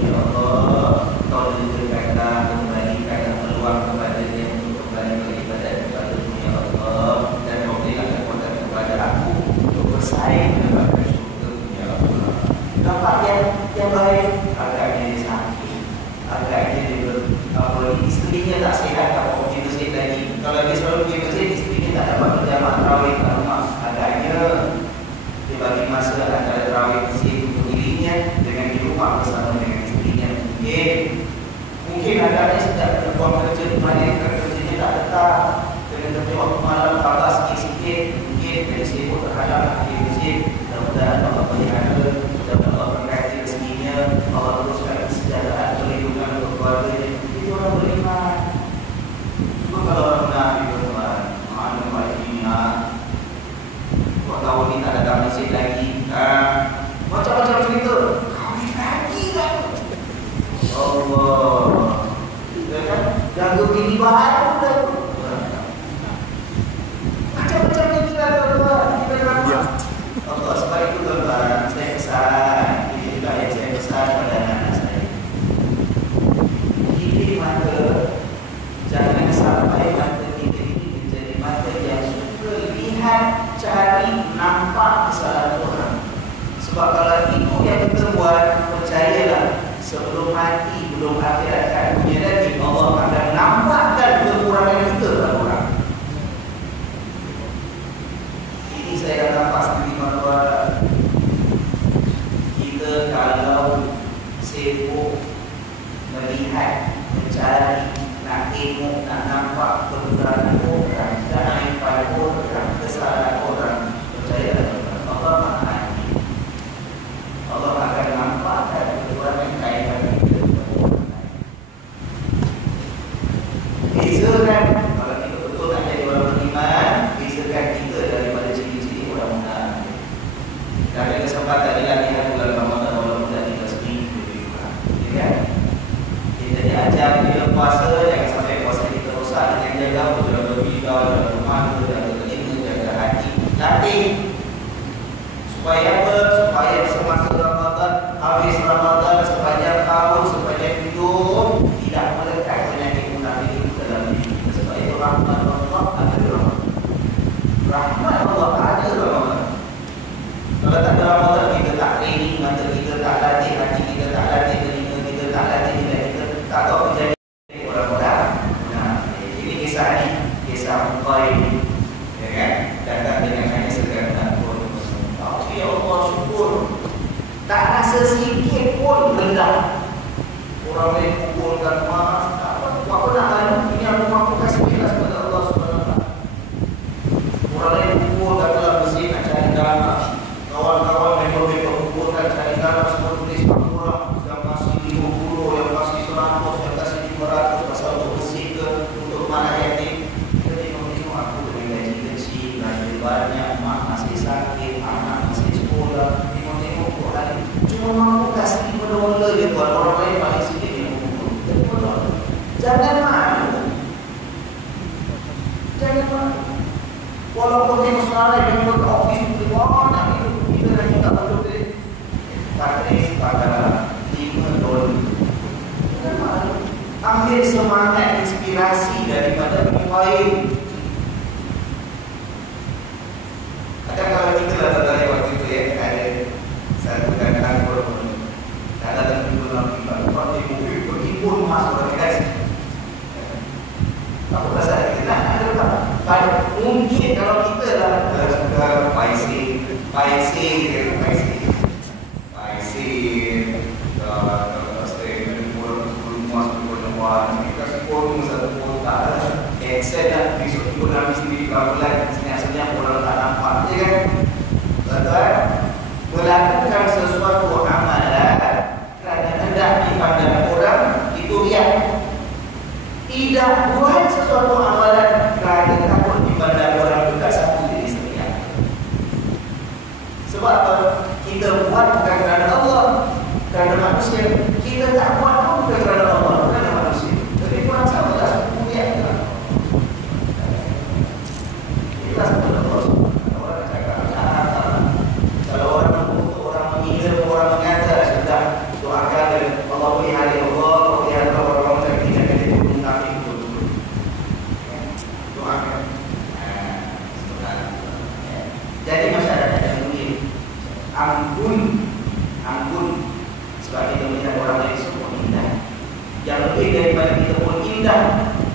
ya Allah, Kau diberikanlah kembalikan peluang kepada dia untuk kembali beribadah kepada-Mu ya Allah, dan Kau berikan kekuatan kepada aku untuk bersaing dengan syurga ya Allah. Nampak yang baik, agaknya dia sakit, agaknya dia isterinya tak sihat, tak mau pergi masjid lagi. Kalau dia selalu pergi masjid, isterinya tak dapat berjamaah tarawih kat rumah. Agaknya dia bagi masa antara tarawih masjid untuk dirinya dengan di rumah bersama dengan isterinya. Mungkin agaknya sejak berbuang kerja di mana kerjanya tak tetap, dengan kerja waktu malam tambah sikit-sikit, mungkin dia sibuk terhadap di masjid. Mudah-mudahan Allah pelihara, mudah-mudahan Allah berkati rezekinya, Allah teruskan kesejahteraan perlindungan untuk keluarganya. Itu orang beriman. Cuma kalau orang munafik berbuat, mana baiknya buat tahun ni tak datang masjid lagi, macam-macam cerita. Kahwin lagi kan? Allah, ya kan? Jaga bini baru dah. Macam-macam cerita tuan-tuan. Kita nampak. Allah, sebab itu tuan-tuan, saya pesan, ini juga yang saya pesan pada anak-anak saya. Ini mata, jangan sampai mata kita ini menjadi mata yang suka lihat, cari, nampak kesalahan orang. Sebab kalau itu yang kita buat, percayalah, sebelum mati, belum akhirat kat dunia lagi, Allah akan nampakkan kekurangan kita pada orang. Ini saya dah nampak sendiri tuan-tuan. Kita kalau sibuk melihat, mencari, nak tengok, nak nampak kekurangan orang, keaiban orang, kesalahan orang, percayalah Allah Maha Adil. Allah akan nampakkan kekurangan keaiban kita kepada orang lain. Bezakan, kalau kita betul nak jadi orang beriman, bezakan kita daripada ciri-ciri orang munafik. Dan ada kesempatan di latihan bulan Ramadan, walaupun dah tinggal seminggu lebih kurang, ya kan? Kita diajar bila puasa, jangan sampai puasa kita rosak dengan jaga jaga bidau, jaga rumah, jaga telinga, jaga hati. Latih supaya apa? Supaya semasa Ramadan, habis Ramadan, sepanjang tahun, sepanjang hidup, tidak melekat penyakit munafik itu dalam diri kita. Sebab itu rahmat Allah akan rahmat. Rahmat Allah ada Ramadan. Kalau tak ada Ramadan, kita tak training, mata kita tak latih, hati kita tak latih, telinga kita tak latih, kita tak tahu kejadian orang-orang. Nah, ini kisah ni, kisah Muqayyim, ya kan? Datang dengan hanya sekedar pun. Ya Allah, syukur. Tak rasa sikit pun rendah. Orang lain kumpulkan emas, apa nak lalu? Ini aku mampu kasih ikhlas kepada Allah SWT. Orang lain kumpulkan dalam masjid nak cari dana. Kawan-kawan member-member kumpulkan cari dana, semua tulis orang yang masih 50, yang masih 100, yang kasih 500 pasal untuk masjid ke, untuk mana yatim. Kita tengok aku dengan gaji kecil, gaji banyak, mak masih sakit, anak masih sekolah. Tengok Tuhan cuma mampu kasih $5 je buat orang lain paling sikit $50. Jangan malu. Jangan malu. Walaupun tengok sekarang yang buat office itu banyak itu, kita dah minta betul deh. Patris pada $5. Jangan malu. Ambil semangat inspirasi daripada orang lain. Ada kalau kita lah tadi waktu itu ya, ada satu kadang-kadang kadang-kadang berhimpun emas orang kasih. Aku rasa kita nak ada apa? Mungkin kalau kita lah sudah paisi, kalau pasti emas kita sepuluh satu kota, saya dah besok ikut habis di bulan senyap-senyap orang tak nampak, ya kan? Betul? Melakukan sesuatu amalan kerana hendak dipandang orang itu riak. Tidak buat sesuatu amalan kerana takut dipandang orang juga satu jenis riak. Sebab apa? Kita buat bukan kerana Allah, kerana manusia. Kita tak buat pun bukan kerana Allah, kerana manusia. Jadi kurang sama lah sebuah riak. Ikhlas kepada Allah. Orang cakap kalau orang mengira, orang mengata sudah doakan Allah boleh hadir Allah, boleh hadir orang yang tidak ada di munafik itu. Doakan. Jadi masyarakat yang mulia, ampun, sebab kita melihat orang lain semua indah. Yang lebih daripada kita pun indah,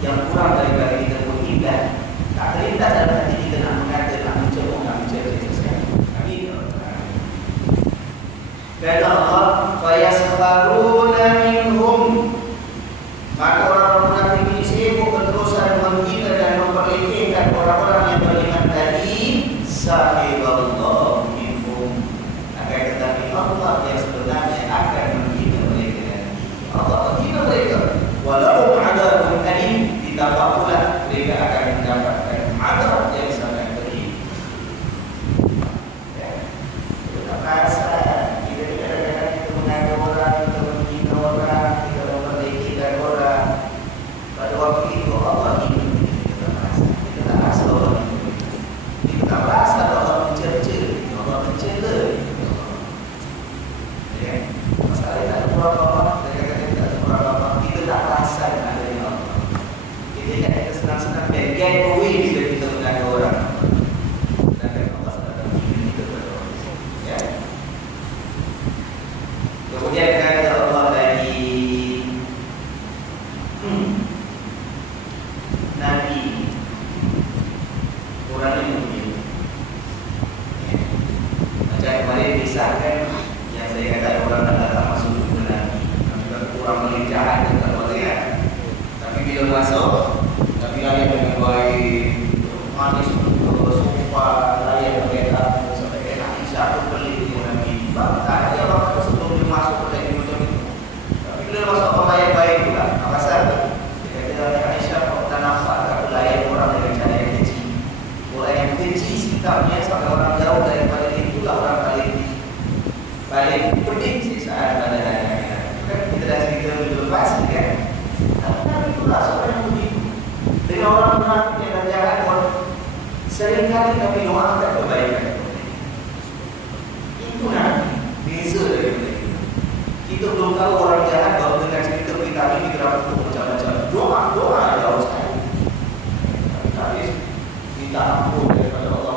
yang kurang daripada kita pun indah. Tak terlintas dalam hati kita nak mengata, nak mencemooh, nak mencerita. Kata Allah, fayasfaruna minhum, maka orang munafik ini sibuk berterusan menghina dan memperlekehkan orang-orang yang beriman tadi. Sahiballahu minhum, akan tetapi Allah yang sebenarnya akan menghina mereka. Allah menghina mereka. Walau adabun alim, ditambah pula mereka akan mendapatkan adab yang sangat pedih. Kita tak rasa. Pada waktu itu Allah ingin kita merasa, kita tak rasa Allah ingin kita tak rasa Allah mencerca, Allah mencela. Ya, masalah tak ada apa-apa, kita tak ada apa-apa, kita tak rasa adanya Allah. Kita ingat kita senang-senang get away bila kita mengada orang. Sedangkan Allah sedang ingin kita berdoa. Ya. Kemudian kata Allah lagi, Nabi orang yang mulia. Macam kemarin disahkan yang saya kata orang nak datang masuk ke Nabi, orang paling jahat dan tak boleh. Tapi bila masuk, Nabi layan dengan baik, manis, bersumpah, layan mereka sampai Aisyah pun beli dengan Nabi. Tak ada waktu sebelum dia masuk ke Nabi macam itu. Tapi bila masuk orang baik-baik juga, apa sahaja. Aisyah tak nampak tak layan orang dengan cara yang kecil. Orang yang kecil sikapnya sampai orang jauh daripada itulah orang paling pedih siksaan pada dirinya. Kan kita dah cerita minggu lepas kan. Tapi itulah seorang yang begitu. Dengan orang munafik yang dah jahat pun seringkali kami doakan kebaikan. Itu nanti beza daripada itu. Kita belum tahu orang jahat kalau dengan cerita berita ini kita untuk macam-macam. Doa ada harus sekali. Tapi minta ampun daripada Allah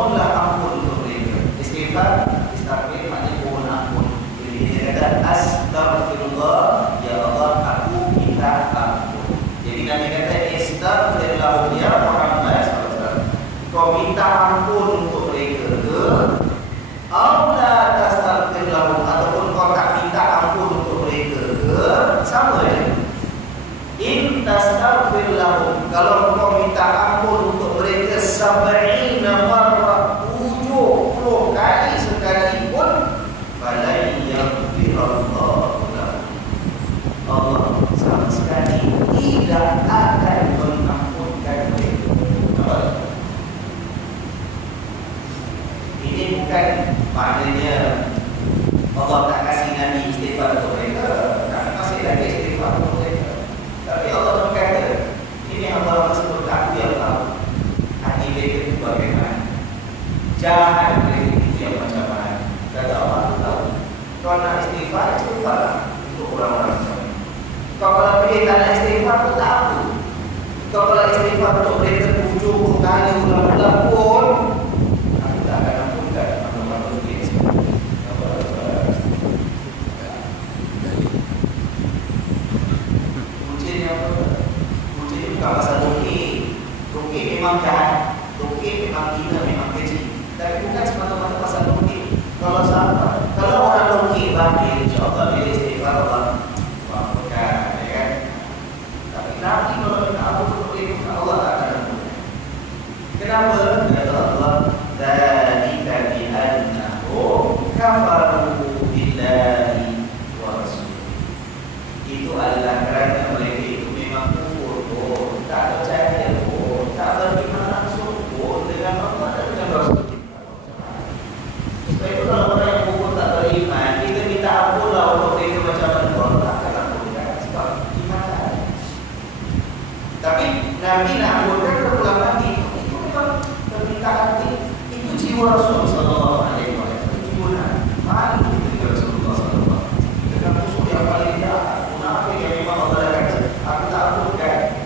mohonlah ampun untuk mereka. Istighfar maknanya mohon ampun. Jadi dia kata astaghfirullah, ya Allah aku minta ampun. Jadi Nabi kata istaghfir lahum ya Muhammad sallallahu alaihi wasallam. Kau minta ampun untuk mereka ke? Aula tastaghfir lahum, ataupun kau tak minta ampun untuk mereka ke? Sama je. In tastaghfir lahum, kalau kau minta ampun untuk mereka 70 marrah, 70 kali sekalipun, falan yaghfirallahu lahum, Allah sama sekali tidak akan mengampunkan mereka. Ini bukan maknanya Allah tak kasih Nabi istighfar untuk mereka, karena masih lagi istighfar untuk mereka. Tapi Allah berkata, ini hamba tersebut aku yang tahu hati mereka itu bagaimana, jahat mereka itu yang macam mana. Kata Allah, aku tahu. Kau nak istighfar, istighfarlah untuk orang-orang macam ini. Kau kalau pilih tak nak istighfar, tu tak apa. Kau kalau istighfar untuk mereka 70 kali ulang-ulang pun, aku tak akan ampunkan makhluk-makhluk ini. Bukan pasal Ruki memang jahat, Ruki memang gila, memang keji. Tapi bukan semata-mata pasal Ruki. Kalau sahabat, kalau orang Ruki bagi, insyaAllah dia istighfar Allah maafkan, ya kan? Tapi Nabi kalau minta ampun untuk dia, Allah tak akan ampun. Kenapa? Kata Allah, dzalika bi annahum kafaru billahi wa rasulih. Itu adalah kerana mereka itu memang tak percaya pun, tak beriman langsung pun dengan Allah dan dengan Rasul. Sebab itu kalau orang yang pun tak beriman, kita minta ampunlah untuk mereka macam mana, Allah tak akan ampunkan sebab iman tak ada. Tapi Nabi nak ampunkan berulang mati, itu memang permintaan itu jiwa Rasul sallallahu alaihi wasallam. Jiwa Nabi, malu kita dengan Rasulullah sallallahu alaihi wasallam. Dengan musuh yang paling jahat, munafik yang memang Allah dah kata, aku tak ampunkan.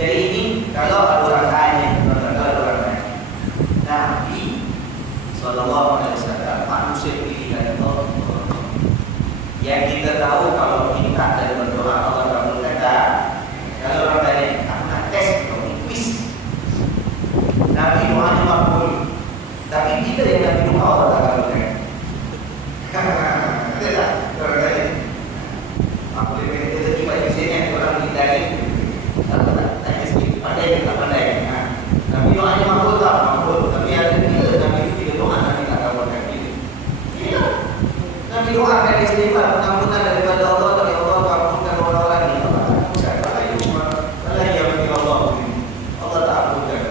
Jadi ini kalau ada orang tanya, Nabi sallallahu alaihi wasallam manusia pilihan Allah. Yang kita tahu kalau minta dan berdoa Allah kabulkan tak? Kalau orang tanya, aku nak tes atau quiz. Nabi doanya makbul. Tapi kita yang Nabi doa Allah tak kabulkan. Tidak, orang tanya. Aku boleh rezeki pada sini orang kita ni. Kalau tak tanya sikit, pandai tak pandai. Nabi doanya makbul tak? Makbul. Tapi ada bila Nabi itu tidak doa, Nabi tak kabulkan dia. Bila Nabi doakan istighfar, pengampunan daripada Allah, dari Allah mengampunkan orang-orang ini. Allah tak ampunkan. Kalau ia bagi Allah, Allah tak ampunkan.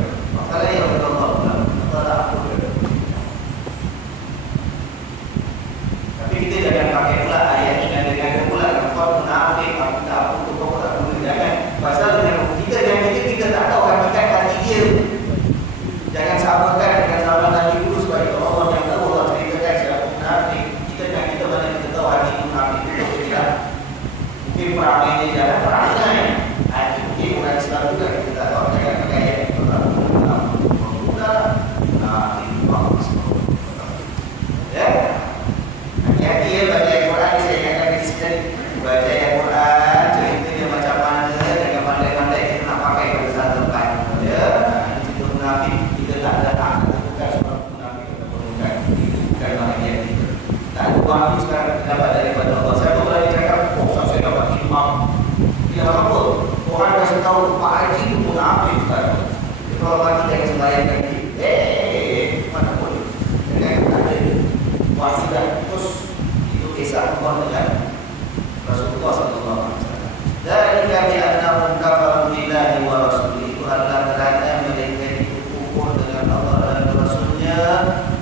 Kalau ia bagi Allah, Allah tak ampunkan. Tapi kita jangan pakai pula ayat ini dan dengan pula kau munafik, aku tak ampun, kau tak ampun. Jangan. Pasal kita yang kita tak tahu hakikat hati dia. Jangan samakan dengan sahabat Nabi dulu sebab itu Allah yang tahu, Allah ceritakan siapa munafik. Kita mana kita tahu hati munafik itu tidak. Mungkin peramainya jalan perangai. Hati mungkin orang Islam juga kita tak tahu. Jangan pakai ayat itu tak ampun. Ya. Hati-hati ya baca Al-Quran. Saya ingatkan di sini baca Al-Quran, ceritanya macam mana, dengan pandai-pandai kita nak pakai pada satu tempat. Ya, itu munafik kita tak ada hak. Bukan sebab munafik kita perlukan. Itu bukan bahagian kita. Tak ada wahyu sekarang kita dapat daripada Allah. Saya pun berani cakap, saya dapat hikmah. Tidak apa-apa. Orang kasih tahu Pak Haji itu munafik Ustaz. Kalau pagi jangan sembahyang lagi. Mana boleh. Dengan tak ada wahyu dan terus itu kisah Allah dengan Rasulullah sallallahu alaihi wasallam. Dzalika bi annahum kafaru billahi wa rasulihi, itu adalah kerana mereka itu kufur dengan Allah dan Rasulnya.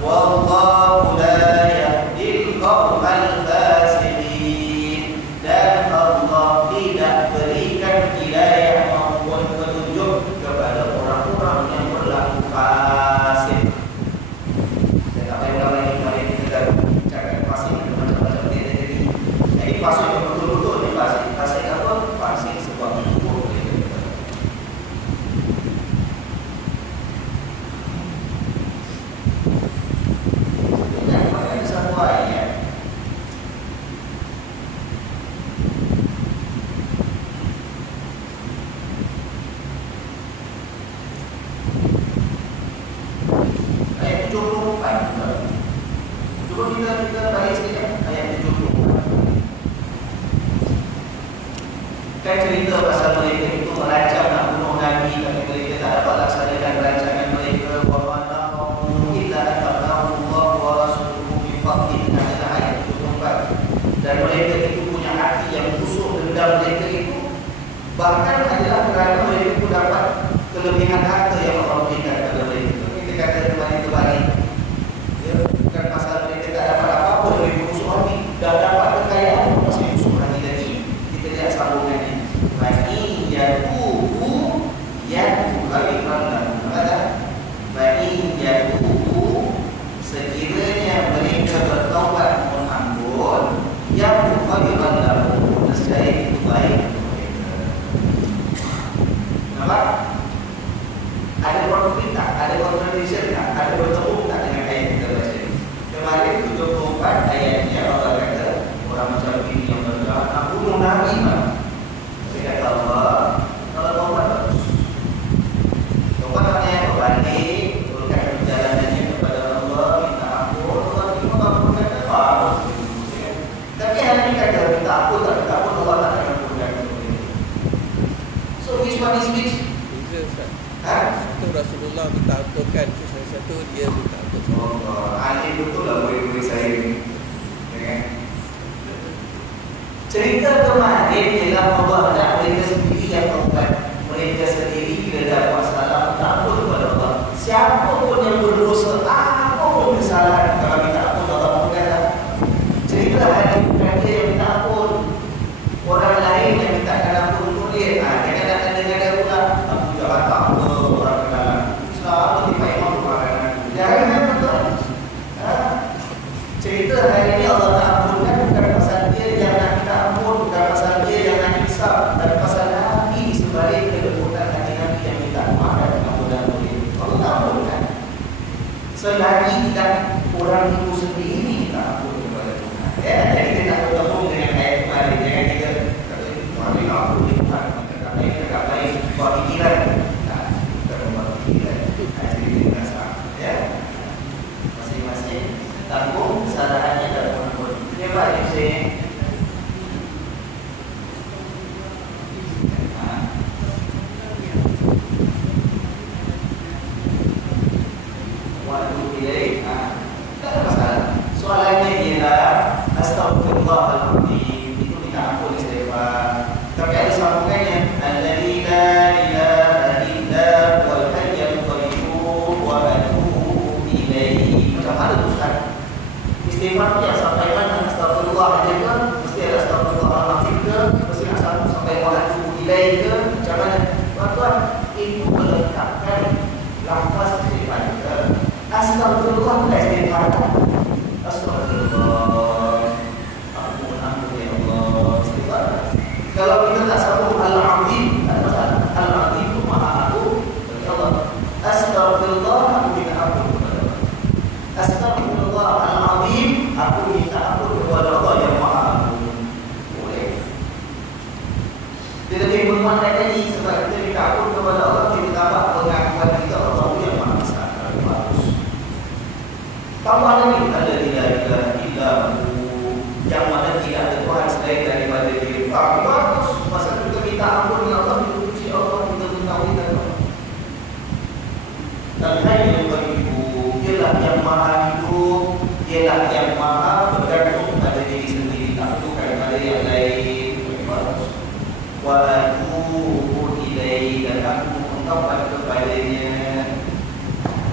Wallahu la yahdil qaumal fasiqin, dan Allah tidak berikan hidayah maupun petunjuk kepada orang-orang yang berlaku fasik. Kan cerita pasal mereka itu merancang nak bunuh Nabi, tapi mereka tak dapat laksanakan rancangan mereka. Wa ma naqamu illa an Allah wa rasuluhu min fadlihi, ayat 24. Dan mereka itu punya hati yang busuk, dendam mereka itu bahkan adalah kerana mereka itu dapat kelebihan harta yang Allah berikan kepada mereka. Kita kata kembali terbalik, ya, bukan pasal mereka tak dapat apa-apa, mereka busuk hati, dah dapat kekayaan masih busuk hati lagi. Kita lihat sambungannya. Fa'in yatubu yatubu Fa'in yatubu, sekiranya mereka bertaubat mengampun, yang khairan lahum, nescaya itu baik untuk mereka. Nampak? Ada konflik tak? Ada contradiction tak? Ada bertemu tak dengan ayat kita baca? Kemarin 74 ayatnya Allah kata orang macam ini yang berdoa nak bunuh Nabi mah. Kata Allah, kalau taubat bagus. Taubat artinya berbalik, turunkan perjalanannya kepada Allah, minta ampun, Allah terima ampunkan apa? Tapi hari ini kata minta ampun, tak minta ampun, Allah tak akan ampunkan. So which one is which? Satu Rasulullah minta ampunkan, satu dia minta ampun. Oh, ahli betul lah murid-murid saya ni. Cerita kemarin ialah Allah nak mereka sendiri yang taubat. Mereka sendiri bila ada masalah minta ampun kepada Allah. Siapa pun yang berdosa, apa pun kesalahan, kalau minta ampun Allah ampunkan. Cerita hari bukan dia yang minta ampun, orang lain yang minta ampun untuk dia. Jangan nak dengar pula aku jangan tak apa orang kenalan. Selalu tiba imam kepada aku. Jangan betul. Cerita hari ini Allah tak ampunkan bukan pasal dia yang nak minta ampun, bukan pasal dia yang nak hisab, tapi pasal Nabi sebalik kelembutan hati Nabi yang minta maaf dan pengampunan dia. Allah tak ampunkan. Selagi tidak orang itu sendiri minta ampun kepada Tuhan. Jadi kita tak bertemu dengan ayat kemarin. Jangan kita kata mari ampun Tuhan, cakap baik, buat pikiran. Kita membuat pikiran. Jadi kita rasa, ya. Masing-masing tanggung kesalahannya dan ampun. Dia baik sih. Tak ada masalah. Soalannya ialah Astaghfirullahaladzim, itu minta ampun istighfar. Tapi ada sambungannya, alladzi la ilaha illa huwal hayyul qayyum wa atubu ilaihi. Macam mana tu Ustaz? Istighfar yang sampai mana? Astagfirullah aja ke? Mesti ada astagfirullahaladzim ke? Mesti nak sampai wa atubu ilaihi ke? Macam mana? Tuan-tuan, itu melengkapkan lafaz istighfar kita. Astagfirullah bukan istighfar. Astagfirullah, ampun ya Allah, istighfar. Kalau kita tak sambung Al-Azim, tak ada masalah. Al-Azim itu maha agung bagi Allah. Astagfirullah, aku minta ampun kepada Allah. Astagfirullah Al-Azim, aku minta ampun kepada Allah yang maha agung. Boleh. Dia lebih bermakna tadi, sebab kita minta ampun kepada Allah, kita tambah pengakuan kita Allah yang maha besar. Tambah lagi, ada tidak illa yang mana tidak ada Tuhan selain daripada dia. Bagus. Masa kita minta ampun ya Allah, dipuji Allah, kita mentauhidkan Allah. Dan Hayyul Qayyum, dialah yang maha hidup, dialah yang maha bergantung pada diri sendiri, tak bukan pada yang lain. Bagus. Wa atubu ilaihi, dan aku bertaubat kepadanya.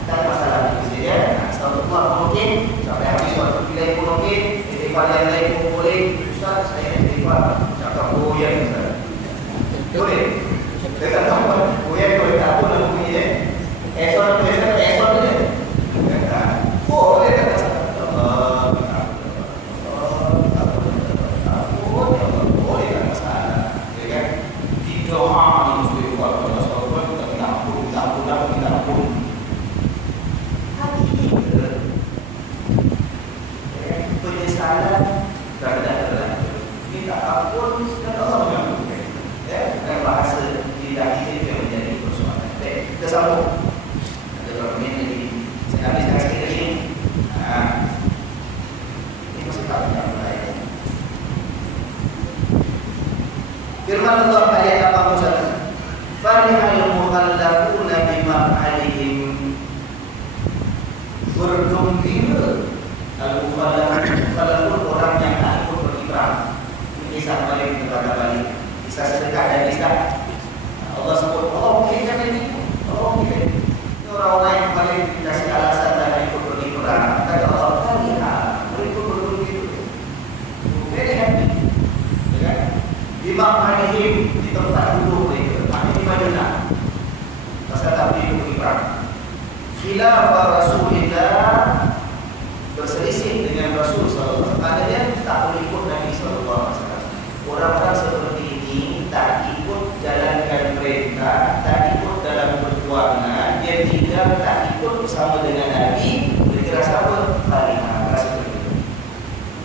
Tak ada masalah di sini, ya. Astagfirullah mungkin sampai habis waktu pilih pun mungkin, istighfar yang lain pun boleh. Ustaz, saya istighfar cakap goyang Ustaz. Boleh? Saya tak tahu kan goyang boleh tak apa nak bunyi dia. Esok dia. Boleh tak masalah. Boleh tak masalah. Ya kan? Doa itu istighfar. Astagfirullah, minta ampun. Penyesalan terhadap minta ampun dan Allah mengampunkan. Ya, dan Firman Allah ayat 81. Farihal mukhallafuna bimaq'adihim. Bergembira al-mukhallafun, orang yang tak ikut berkiprah. Ini kisah balik kepada balik. Kisah sedekah dan kisah Allah sebut, Allah mungkin jangan ikut. Allah mungkin. Ini orang-orang yang paling dikasih alasan tak ikut berkiprah. Kata Allah, farihal, mereka bergembira. Very happy. Bimaq'adihim, di tempat duduk mereka. Di Madinah. Pasal tak pergi berkiprah. Khilafah Rasulullah, berselisih dengan Rasul SAW. Maknanya tak boleh ikut Nabi SAW. Orang-orang seperti ini tak ikut jalankan perintah, tak ikut dalam perjuangan, dia tinggal tak ikut bersama dengan Nabi. Mereka rasa apa? Farihah, rasa begitu.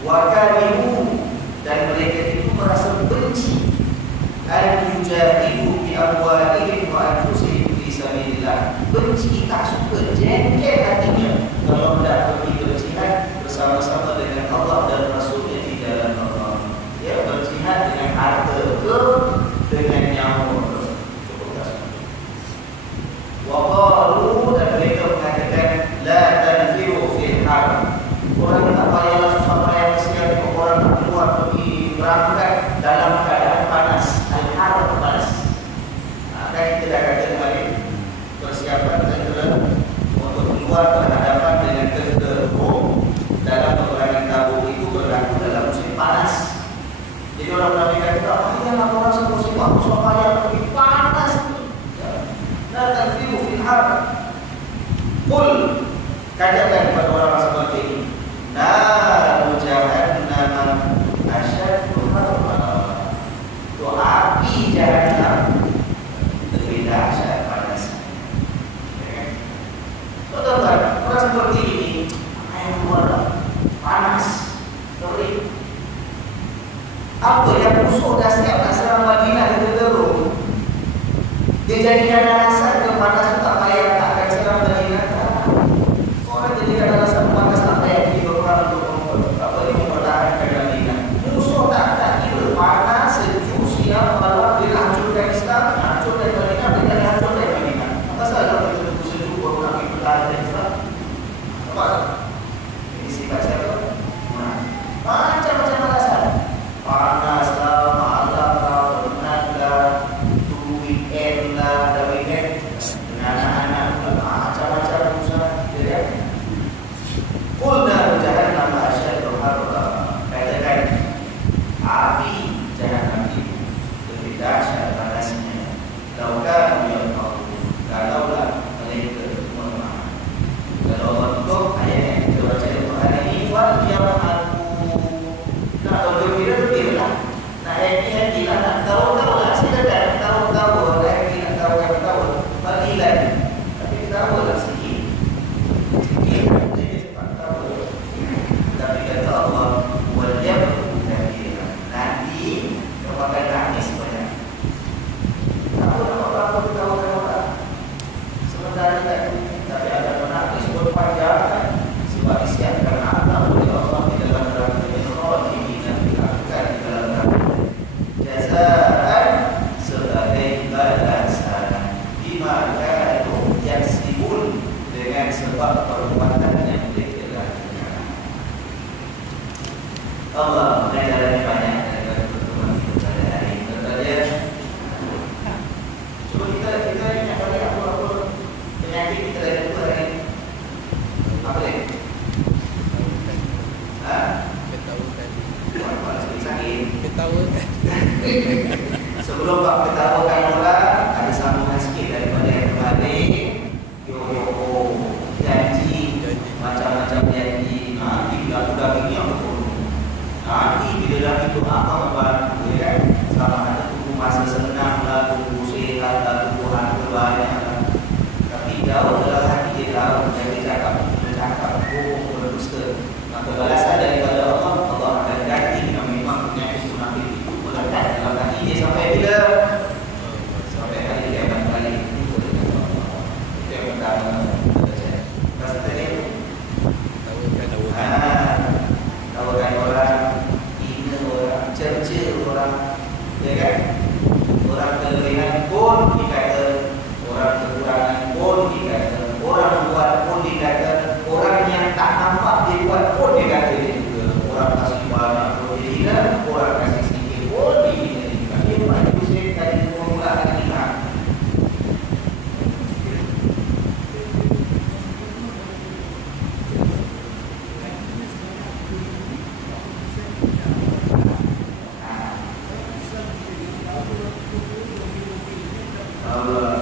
Wakadimu, dan mereka itu merasa benci. Al-yujahidu bi amwalihim wa anfusihim fi sabilillah. Benci, tak suka, jengkel hatinya kalau tidak pergi berjihad bersama-sama dengan Allah dan Rasulnya di dalam Allah. Ya, berjihad dengan harta ke dengan nyawa. Wa qalu, dan mereka mengatakan la tanfiru fil har. Orang tak payahlah susah payah kesian orang nak keluar pergi berangkat dalam keadaan panas. Al-har, panas. Kan kita dah kata kemarin, persiapan tentera untuk keluar berhadapan dengan tentera Rom dalam peperangan Tabuk itu berlaku dalam musim panas. Jadi orang Amerika kata, payahlah orang semusim susah payah pergi panas itu. La tanfiru fil har. Qul, katakan kepada orang seperti ini, naru jahannam asyaddu harra. Tu api jahannam lebih dahsyat panasnya. Tuan-tuan, orang seperti ini air keluar panas, terik. Apa yang musuh dah siap nak serang Madinah itu teruk. Dia jadikan alasan ke panas itu tak payah tak akan serang Madinah. Orang jadikan alasan panas tak payah pergi berperang untuk apa dia mempertahankan Madinah. Musuh tak kira panas, sejuk, siang, malam, dia hancurkan Islam, hancurkan Madinah, dia hancurkan Madinah. Apa salah kita tunggu sejuk baru nak pergi pertahankan Islam? Apa? Ini sifat siapa? Macam-macam alasan. Panas lah, malam lah, penat lah, tunggu weekend lah, ada weekend dengan anak-anak lah, macam-macam usaha. Qulna jahannam asyaddu harra. Katakan api jahannam itu lebih dahsyat panasnya. Laukan yaqulu, kalaulah mereka memahami. Kalau Allah tutup ayat yang kita baca itu hari ini, wal yaqulu. Nak tahu gembira lah. Nak happy lah. Nak tahu lah. Silakan tahu. Nak happy, nak tahu. Bagilah. Tapi tahu lah sikit. Tapi kata Allah, wajib kafir. Nanti kau akan nangis banyak. Tahu apa-apa tahu orang. Sementara tapi ada menangis berpanjang sebab disiapkan anak oleh Allah di dalam neraka ini nanti akan di dalam neraka. Jazaan sebagai balasan bima kanu yaksibun, dengan sebab perbuatan yang mereka lakukan. Allah mengajarkan banyak daripada pertemuan kita pada hari ini. Terkadang cuba kita ingat balik apa penyakit kita dah jumpa hari ini. Apa dia? Ketahukan. Kalau sakit. Ketahukan. Sebelum Pak ketahukan orang, ada sambungan sikit daripada yang kemarin. Janji, macam-macam janji. Nanti budak-budak ini apa pun. Nanti bila dah itu apa membantu, ya kan? Sama ada tunggu masa senang lah, tunggu sehat lah, tunggu harta banyak lah. Tapi jauh dalam hati dia tahu, dan dia cakap bohong, berdusta. Maka balasan daripada Allah, Allah akan ganti dengan memang penyakit munafik itu melekat dalam hati dia sampai bila? Sampai hari kiamat kali. Itu yang pertama. Rasa tadi? Tahukan orang, hina orang, cerca orang, ya kan? orang kelebihan pun dikata, orang kekurangan pun dikata, orang buat pun dikata, orang yang tak nampak dia buat pun dikata dia juga. Orang kasih banyak pun dia hina, orang kasih sedikit pun dia hina juga. Dia banyak muslim tadi memulakan iman.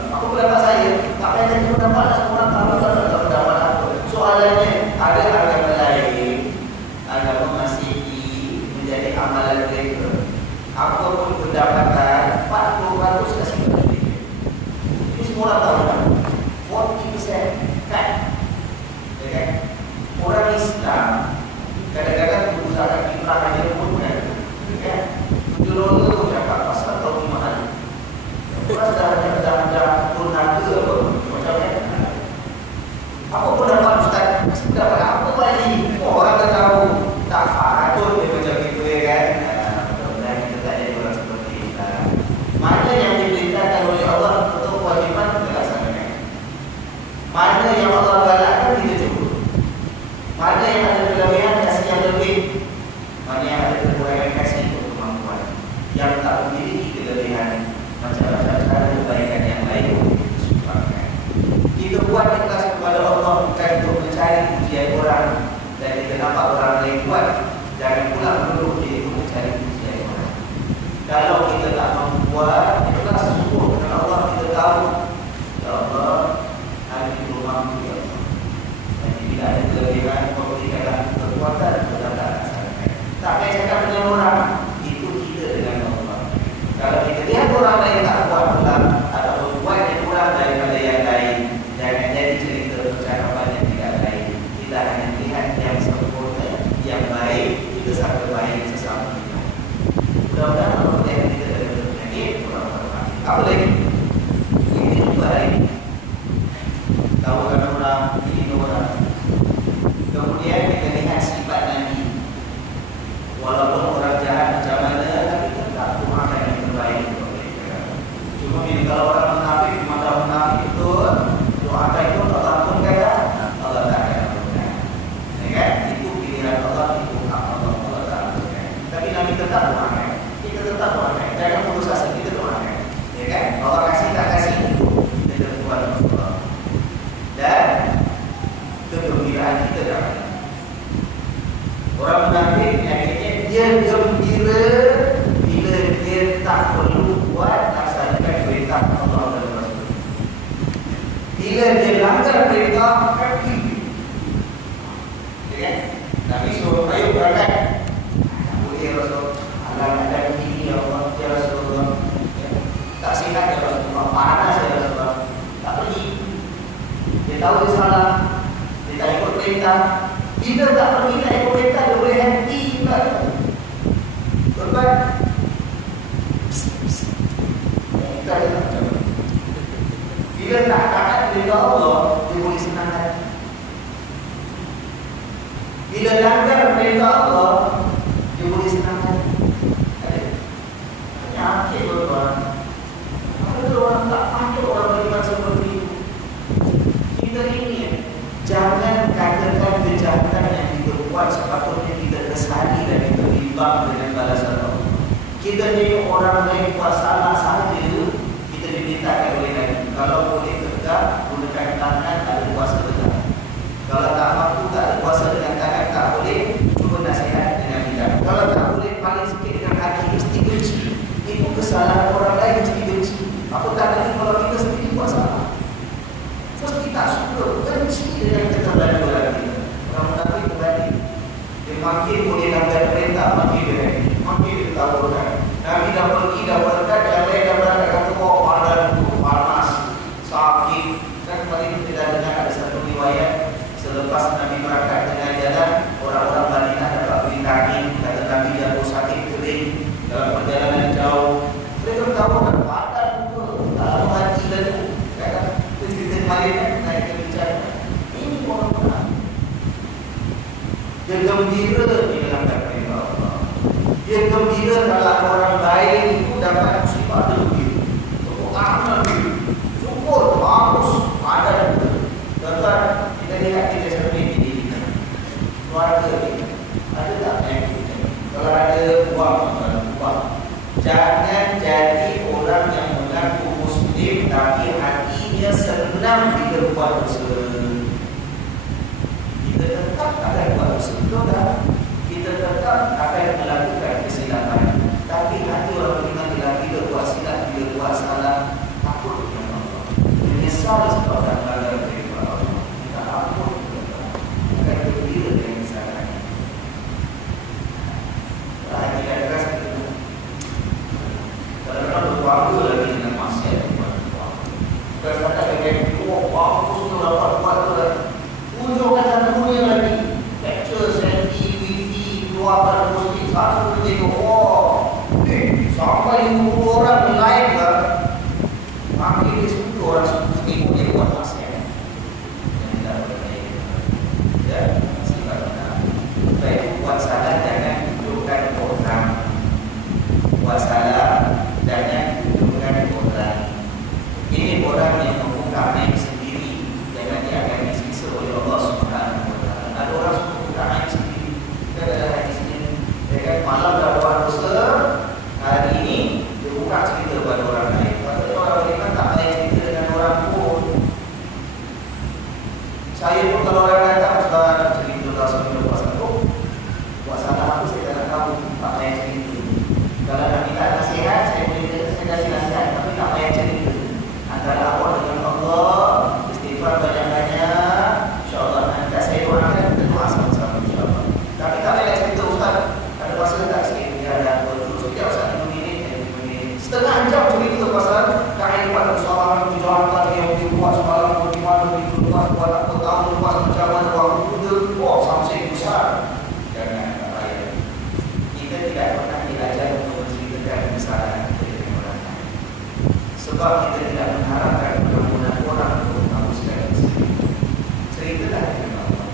Apa pendapat saya? Tak payah tanya pendapat lah, semua orang tahu tak pendapat apa. Soalannya, ada agama lain, agama Masihi menjadi amalan mereka. Apapun pendapatan, 40% kasih kepada mereka. Ini semua orang tahu tak? 40% kan? Ya kan? Orang Islam kadang-kadang berusaha kiprah aja pun kan? Ya kan? $7 tu cakap pasal tahun 5 hari. Orang dah purnaga apa macam ni. Apa pendapat Ustaz? Pendapat apa lagi? Orang dah tahu tak patut dia macam itu ya kan. Mudah-mudahan kita tak jadi orang seperti itu. Mana yang diperintahkan oleh Allah untuk kewajipan kita laksanakan. Mana yang Allah galakkan kita cukup. Mana yang ada kelebihan kasih yang lebih. Mana yang ada kekurangan kasih untuk kemampuan. Yang tak memiliki kelebihan macam-macam cara kebaikan yang lain disumbangkan. Kita buat ikhlas kepada Allah bukan untuk mencari pujian orang dan kita nampak orang lain buat. Jangan pula melulu dia untuk mencari pujian orang. Kalau kita tak mampu buat ikhlas sungguh kepada Allah, kita tahu ya Allah hari ini belum mampu ya Allah. Jadi bila ada kelebihan kau berikanlah kekuatan kepada laksanakan. Tak payah cakap dengan orang, itu kita dengan Allah. Kalau kita lihat orang lain tak buat pula atau buat yang kurang daripada yang lain, jangan jadi cerita percakapan yang tidak lain. Kita hanya lihat yang sempurna, yang baik, kita sangka baik sesama kita. Mudah-mudahan Allah melihat kita dari penyakit orang-orang. Apa lagi? Ini juga hari ini. Tahu kan orang, ini orang. Kemudian kita lihat sifat Nabi. Walaupun orang jahat macam mana, tapi tetap doakan yang terbaik untuk mereka. Cuma bila kalau orang munafik, mata munafik itu doakan itu Allah pun kata Allah tak akan lakukan. Ya kan? Itu pilihan Allah, itu hak Allah, Allah tak lakukan. Tapi Nabi tetap doakan. Kita tetap doakan. Jangan putus asa, kita doakan. Ya kan? Allah kasih tak kasih itu kita terbuat Allah. Dan kegembiraan kita dapat. Orang munafik akhirnya dia gembira bila dia tak perlu buat laksanakan perintah Allah dan Rasul. Bila dia langgar perintah, happy. Ya kan? Nabi suruh ayo berangkat. Tak boleh Rasul. Alam ada ini ya Allah, ya Rasulullah. Ya. Tak sihat ya Rasulullah, panas ya Rasulullah. Tak pergi. Dia tahu dia salah. Dia tak ikut perintah. Bila tak pergi nak ikut perintah, dia boleh henti pula. Korban kita ada tak macam mana? Bila tak taat perintah Allah, dia boleh senang hati. Bila langgar perintah Allah, dia boleh senang hati. Ada penyakit korban. Ada orang tak patut orang beriman seperti itu. Kita ini jangan katakan kejahatan yang diperbuat sepatutnya kita kesali dan kita bimbang dengan balasan Allah. Kita ni orang lain buat salah sahaja, kita dimintakan oleh Nabi. Kalau boleh tegak, gunakan tangan, tak ada kuasa tegak. Kalau tak mampu, tak ada kuasa dengan tangan, tak boleh, cuba nasihat dengan lidah. Kalau tak boleh, paling sikit dengan hati, mesti benci. Itu kesalahan orang lain, mesti benci. Apa tak lagi kalau kita sendiri buat salah? Terus kita suka benci dengan keterlaluan kita. Orang munafik berbalik. Dia makin boleh langgar perintah, makin dia happy, makin dia tawarkan. Nabi dah pergi, dah berangkat, buat dosa. Kita tetap akan buat dosa. Betul tak? Kita tetap akan melakukan kesilapan. Tapi hati orang beriman bila buat silap, bila buat salah, takut dengan Allah. Menyesal sebab dah melanggar perintah Allah. Minta ampun kepada Allah. Akan gembira dengan kesalahan. Lagi dah keras kita. Kadang-kadang berbangga lagi dengan maksiat. Kadang-kadang dengan bagus tu dapat buat tu lagi. Ujungkan satu dunia lagi. Capture, selfie, wifi, keluarkan posting satu kerja tu. Sampai 50 orang live lah. Makin dia suka orang suka tengok dia buat maksiat. Yang tidak boleh. Ya, sifat benar. Baik, buat salah jangan tunjukkan orang. Buat salah jangan tunjukkan orang. Ini orang yang membuka aib sendiri. Jangan dia akan disiksa oleh Allah Subhanahu Wa Taala. Ada orang suka buka aib sendiri. Kita ada hadis ini. Dia malam dah buat dosa. Hari ini dia buka cerita kepada orang lain. Patutnya orang beriman tak payah cerita dengan orang pun. Saya pun kalau orang datang Ustaz cerita dah sebelum puasa tu, buat salah apa saya tak nak tahu. Tak payah cerita. Kalau nak minta nasihat, saya kasih nasihat. Tapi tak payah cerita. Antara awak dengan Allah, istighfar banyak-banyak, InsyaAllah nanti saya doakan kita doa sama-sama InsyaAllah. Tapi tak payah cerita Ustaz, ada masa tak sikit dia ada setiap saat 5 minit, 5 minit setengah jam cerita pasal kehidupan usahawan perjalanan yang dibuat semalam, di mana dibuat buat apa tahun lepas macam mana waktu muda, sampai besar. Jangan tak payah. Kita tidak pernah diajar untuk menceritakan kesalahan kita dengan orang lain. Sebab kita tidak mengharapkan pengampunan orang untuk menghapuskan kesalahan. Ceritalah dengan Allah.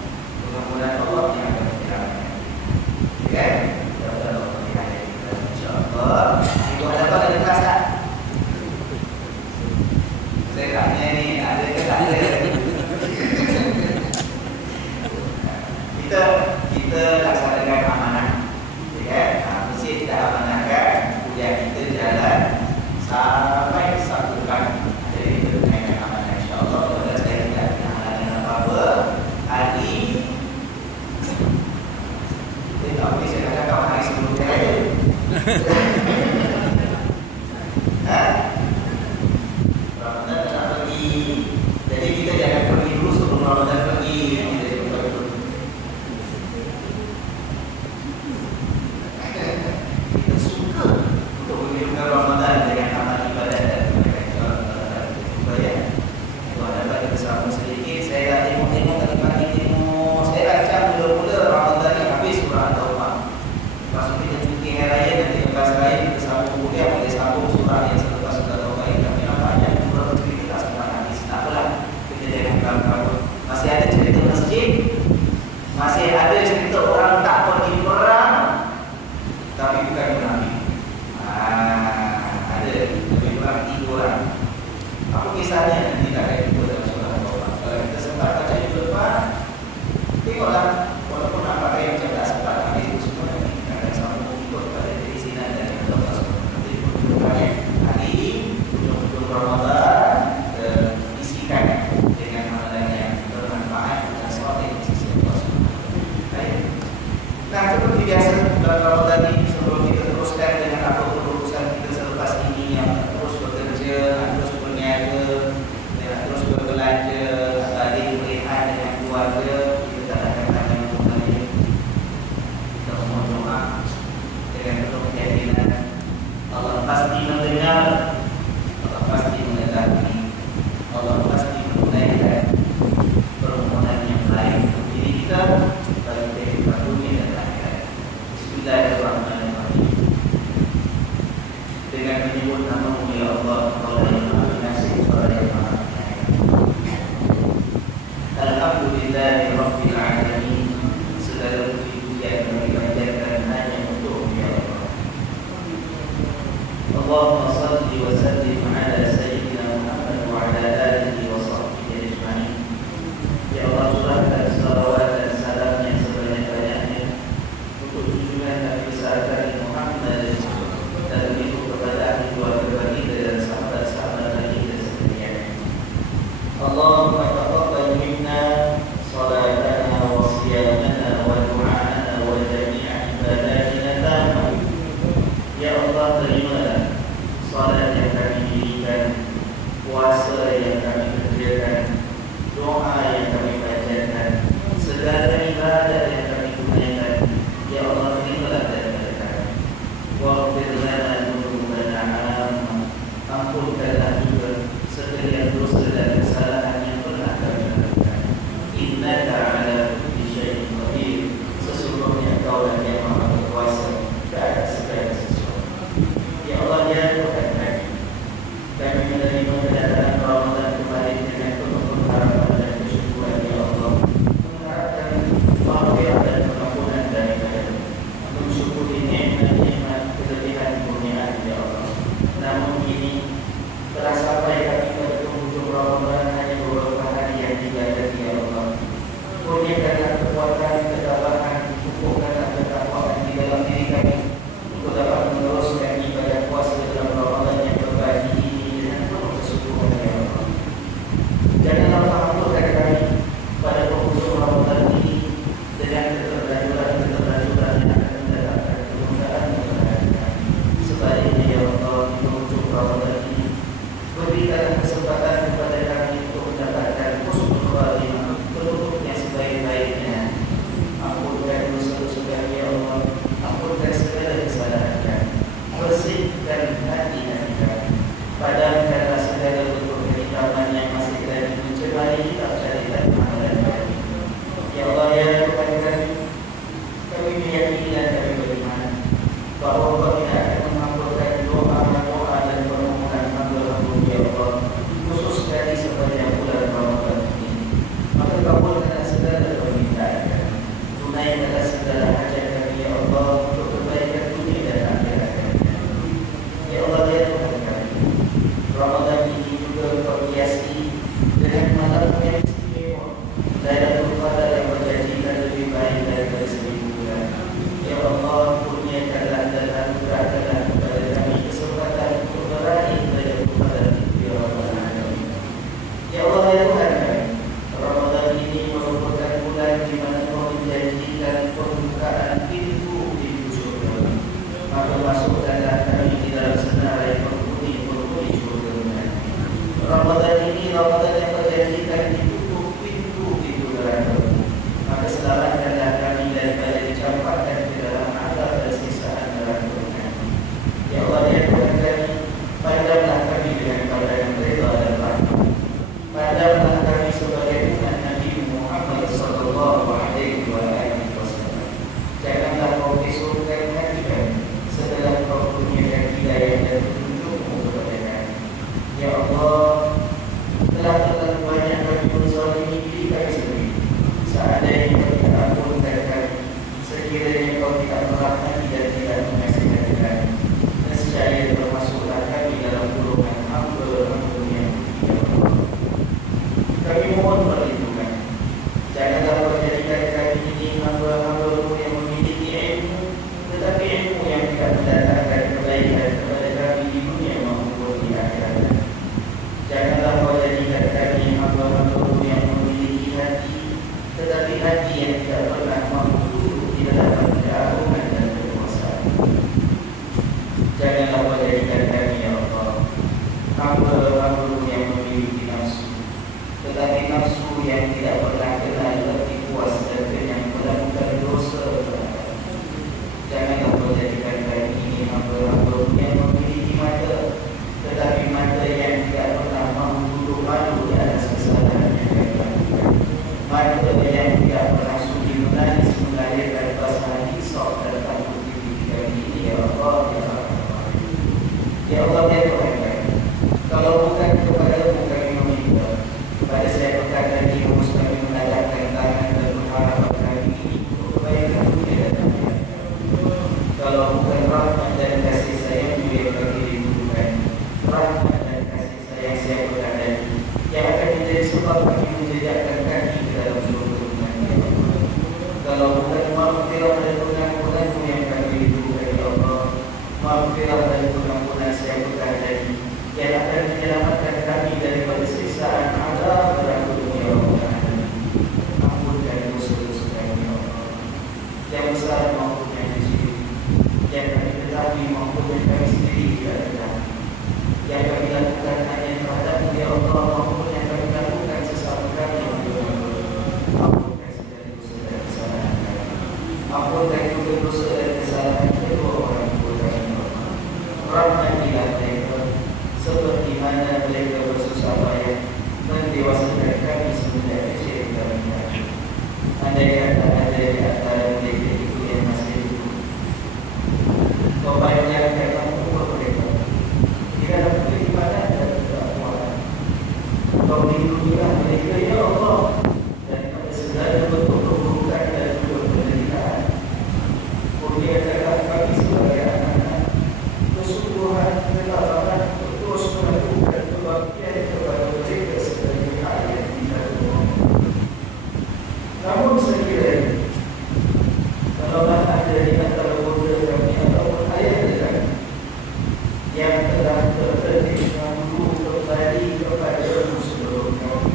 Pengampunan Allah yang akan menjalankan. Ya? Itu ada apa dari kelas tak? Saya tanya ni, ada ke tak ada? Kita laksanakan amanah. Mesti kita amanahkan kuliah kita jalan sampai satu kan. Jadi kita gunakan amanah insyaAllah. Kalau saya tidak amanahkan apa-apa, hari saya tak boleh saya katakan hari sebelum saya. Ramadan ini. Berikanlah kesempatan kepada kami untuk mendapatkan husnul khatimah, penutup yang sebaik-baiknya. Ampunkan dosa-dosa kami ya Allah, ampunkan segala kesalahan kami, bersihkan hati-hati kami, padamkanlah segala bentuk kehitaman yang masih lagi mencemari kitab syariat amalan kami. Ya Allah ya Tuhan kami meyakini dan kami beriman bahawa Engkau tidak akan mengampunkan doa-doa dan permohonan hamba-Mu ya Allah, khusus sekali sepanjang bulan Ramadan ini. Maka kabulkanlah segala permintaan kami, tunaikanlah segala hajat kami ya Allah, untuk kebaikan dunia dan akhirat kami. Ya Allah ya Tuhan kami, Ramadan ini juga Engkau hiasi dengan malam yang istimewa, Lailatul Qadar yang berjanjikan lebih baik daripada 1000 bulan. Ya Allah, kurniakanlah dan anugerahkanlah kepada kami kesempatan untuk meraih Lailatul Qadar itu ya Rabbal Alamin. Ya Allah ya Tuhan kami, Ramadan ini merupakan bulan di mana Engkau menjanjikan pembukaan pintu-pintu surga. Maka masukkanlah kami di dalam senarai penghuni surga. Ramadan ini Ramadan yang berjanjikan ditutup pintu-pintu neraka. Maka selamatkanlah kami daripada dicampakkan ke dalam azab dan siksaan neraka. Ya Allah ya Tuhan kami, pandanglah kami dengan pandangan redha dan rahmat. Pandanglah kami sebagai umat Nabi Muhammad sallallahu alaihi wasallam. Janganlah Kau besarkan hati kami setelah Kau kurniakan hidayah dan petunjuk-Mu kepada kami. Ya Allah, telah terlalu banyak kami menzalimi diri kami sendiri. Seandainya Kau tidak ampunkan kami, sekiranya Kau tidak merahmati dan tidak mengasihani kami, nescaya termasuklah kami dalam golongan hamba-Mu yang ya Allah. Kami mohon perlindungan. Janganlah Kau jadikan kami ini hamba-hamba-Mu yang memiliki ilmu, tetapi ilmu yang tidak mendatangkan kebaikan kepada kami di dunia maupun di akhirat. Janganlah Kau jadikan kami hamba-hamba-Mu yang memiliki hati, tetapi hati yang tidak pernah mampu duduk di hadapan keagungan dan kekuasaan. Janganlah Kau jadikan kami ya Allah hamba-hamba-Mu yang memiliki nafsu, tetapi nafsu yang tidak pernah kenal lebih puas dan kenyang melakukan dosa. Janganlah Kau jadikan kami ini hamba-hamba-Mu yang memiliki mata, tetapi mata yang tidak pernah mampu duduk malu di atas kesalahan yang kami lakukan. Mata yang tidak pernah sudi menangis mengalirkan basahan hisab dan takut diri kami ini ya Allah ya Allah. Ya Allah ya Tuhan kami, kalau bukan kepada-Mu kami meminta, pada saya pekan tadi harus kami menadahkan tangan dan berharap kami ini untuk kebaikan dunia dan akhirat. Kalau bukan rahmat dan kasih sayang yang kami rindukan, rahmat dan kasih sayang saya pekan tadi yang akan menjadi sebab kami menjejakkan kaki ke dalam surga Tuhan ya Allah. Kalau bukan maghfirah dan pengampunan-Mu yang kami rindukan ya Allah, maghfirah dan pengampunan saya pekan tadi yang akan menyelamatkan kami daripada siksaan azab neraka dunia ya Allah. Ampunkan dosa-dosa kami ya Allah, yang besar maupun yang kecil, yang kami ketahui maupun yang kami sendiri tidak ketahui, yang kami lakukan hanya terhadap-Mu ya Allah maupun yang kami lakukan sesama kami ya Allah. Ampunkan segala dosa dan kesalahan kami, ampunkan juga dosa dan kesalahan kedua orang tua kami ya Allah. Rahmatilah mereka seperti mana mereka bersusah payah mendewasakan kami semenjak kecil kami. Andai kata ada di antara mereka itu yang masih hidup, Kau panjangkan umur mereka di dalam keimanan dan ketakwaan. Kau lindungilah mereka ya Allah daripada segala bentuk keburukan dan juga penderitaan. Kurniakanlah kami sebagai anak-anak kesungguhan ketabahan untuk terus melakukan kebaktian kepada mereka sebagai ayat kita semua. Namun sekiranya kalau ada di antara bunda kami ataupun ayah kami yang telah terhenti dahulu kembali kepada sebelum kami,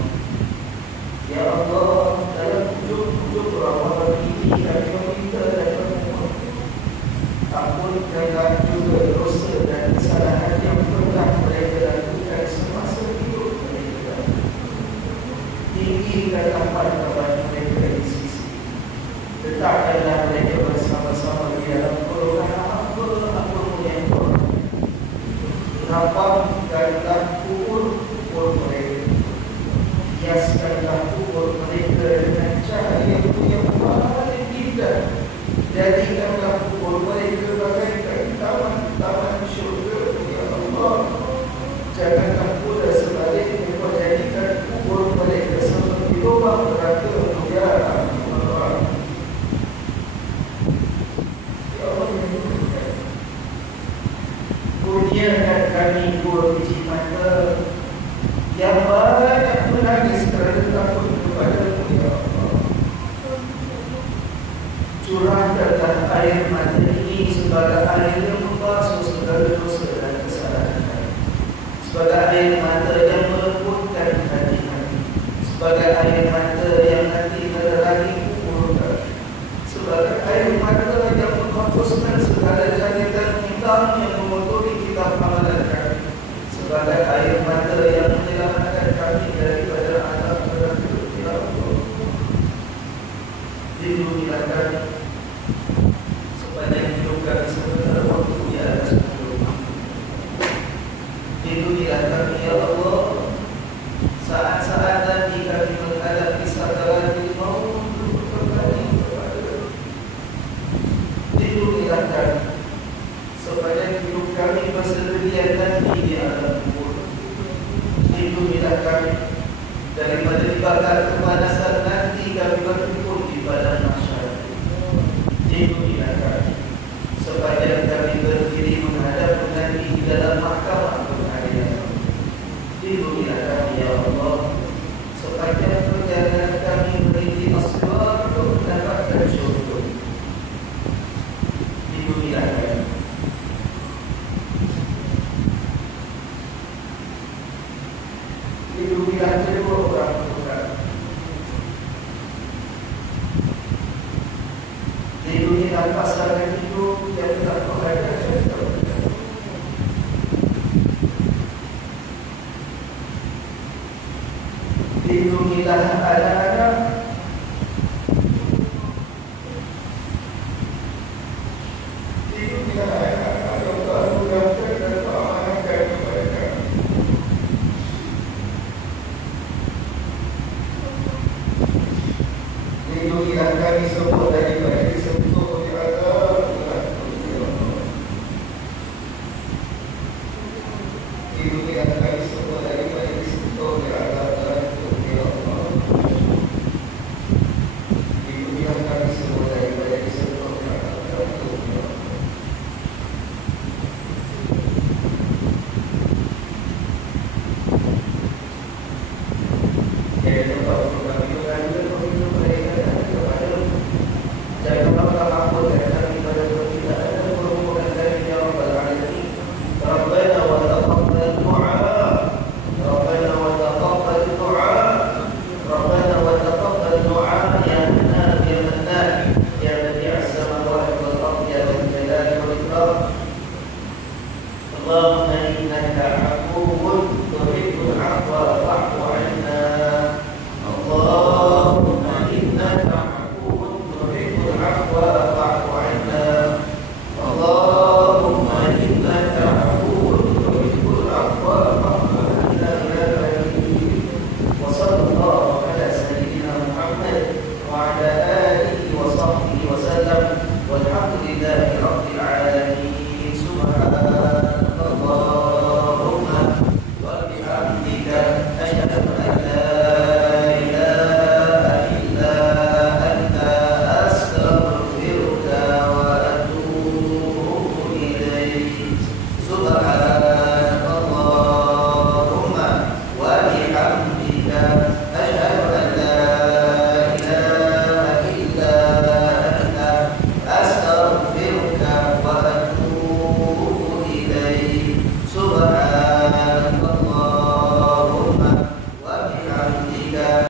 Janganlah pula sebaliknya kau jadikan kubur mereka seperti lubang neraka untuk diarah orang. Ya Allah menyebutkan, kurniakan kami dua biji mata yang banyak menangis kerana takut kepada-Mu, ya Allah. Curahkanlah air mata ini sebagai air yang membasuh segala dosa dan kesalahan kami, sebagai air mata yang melembutkan hati kami, sebagai air mata yang nanti menerangi kubur kami, sebagai air mata yang menghapuskan segala jangkitan hitam yang mengotori kitab amalan kami, sebagai air mata yang menyelamatkan kami daripada azab neraka, ya Allah. Lindungilah kami sepanjang hidup kami sementara waktu di atas bumi. Lindungilah kami, ya Allah, saat-saat nanti kami menghadapi sakaratul maut. Lindungilah kami sepanjang hidup kami bersendirian nanti di alam kubur. Lindungilah kami daripada dibakar kepanasan nanti kami berkumpul di padang mahsyar. Lindungilah kami sepanjang kami berdiri menghadap nanti di dalam mahkamah pengadilan. Lindungilah kami, ya Allah, sepanjang perjalanan kami meniti as-sirat untuk mendapatkan syurga. Lindungilah kami. Lindungilah kedua orang tua kami. Lindungilah pasangan hidup yang telah Kau hadirkan kepada kami. Lindungilah anak-anak. Lindungilah anak-anak yang Kau anugerahkan dan Kau amanahkan kepada kami. Lindungilah kami semua daripada disentuh di azab neraka, ya Allah. Lindungilah kami semua daripada disentuh di azab neraka, ya Allah. Lindungilah kami semua daripada disentuh di azab neraka, ya Allah. Ya Allah,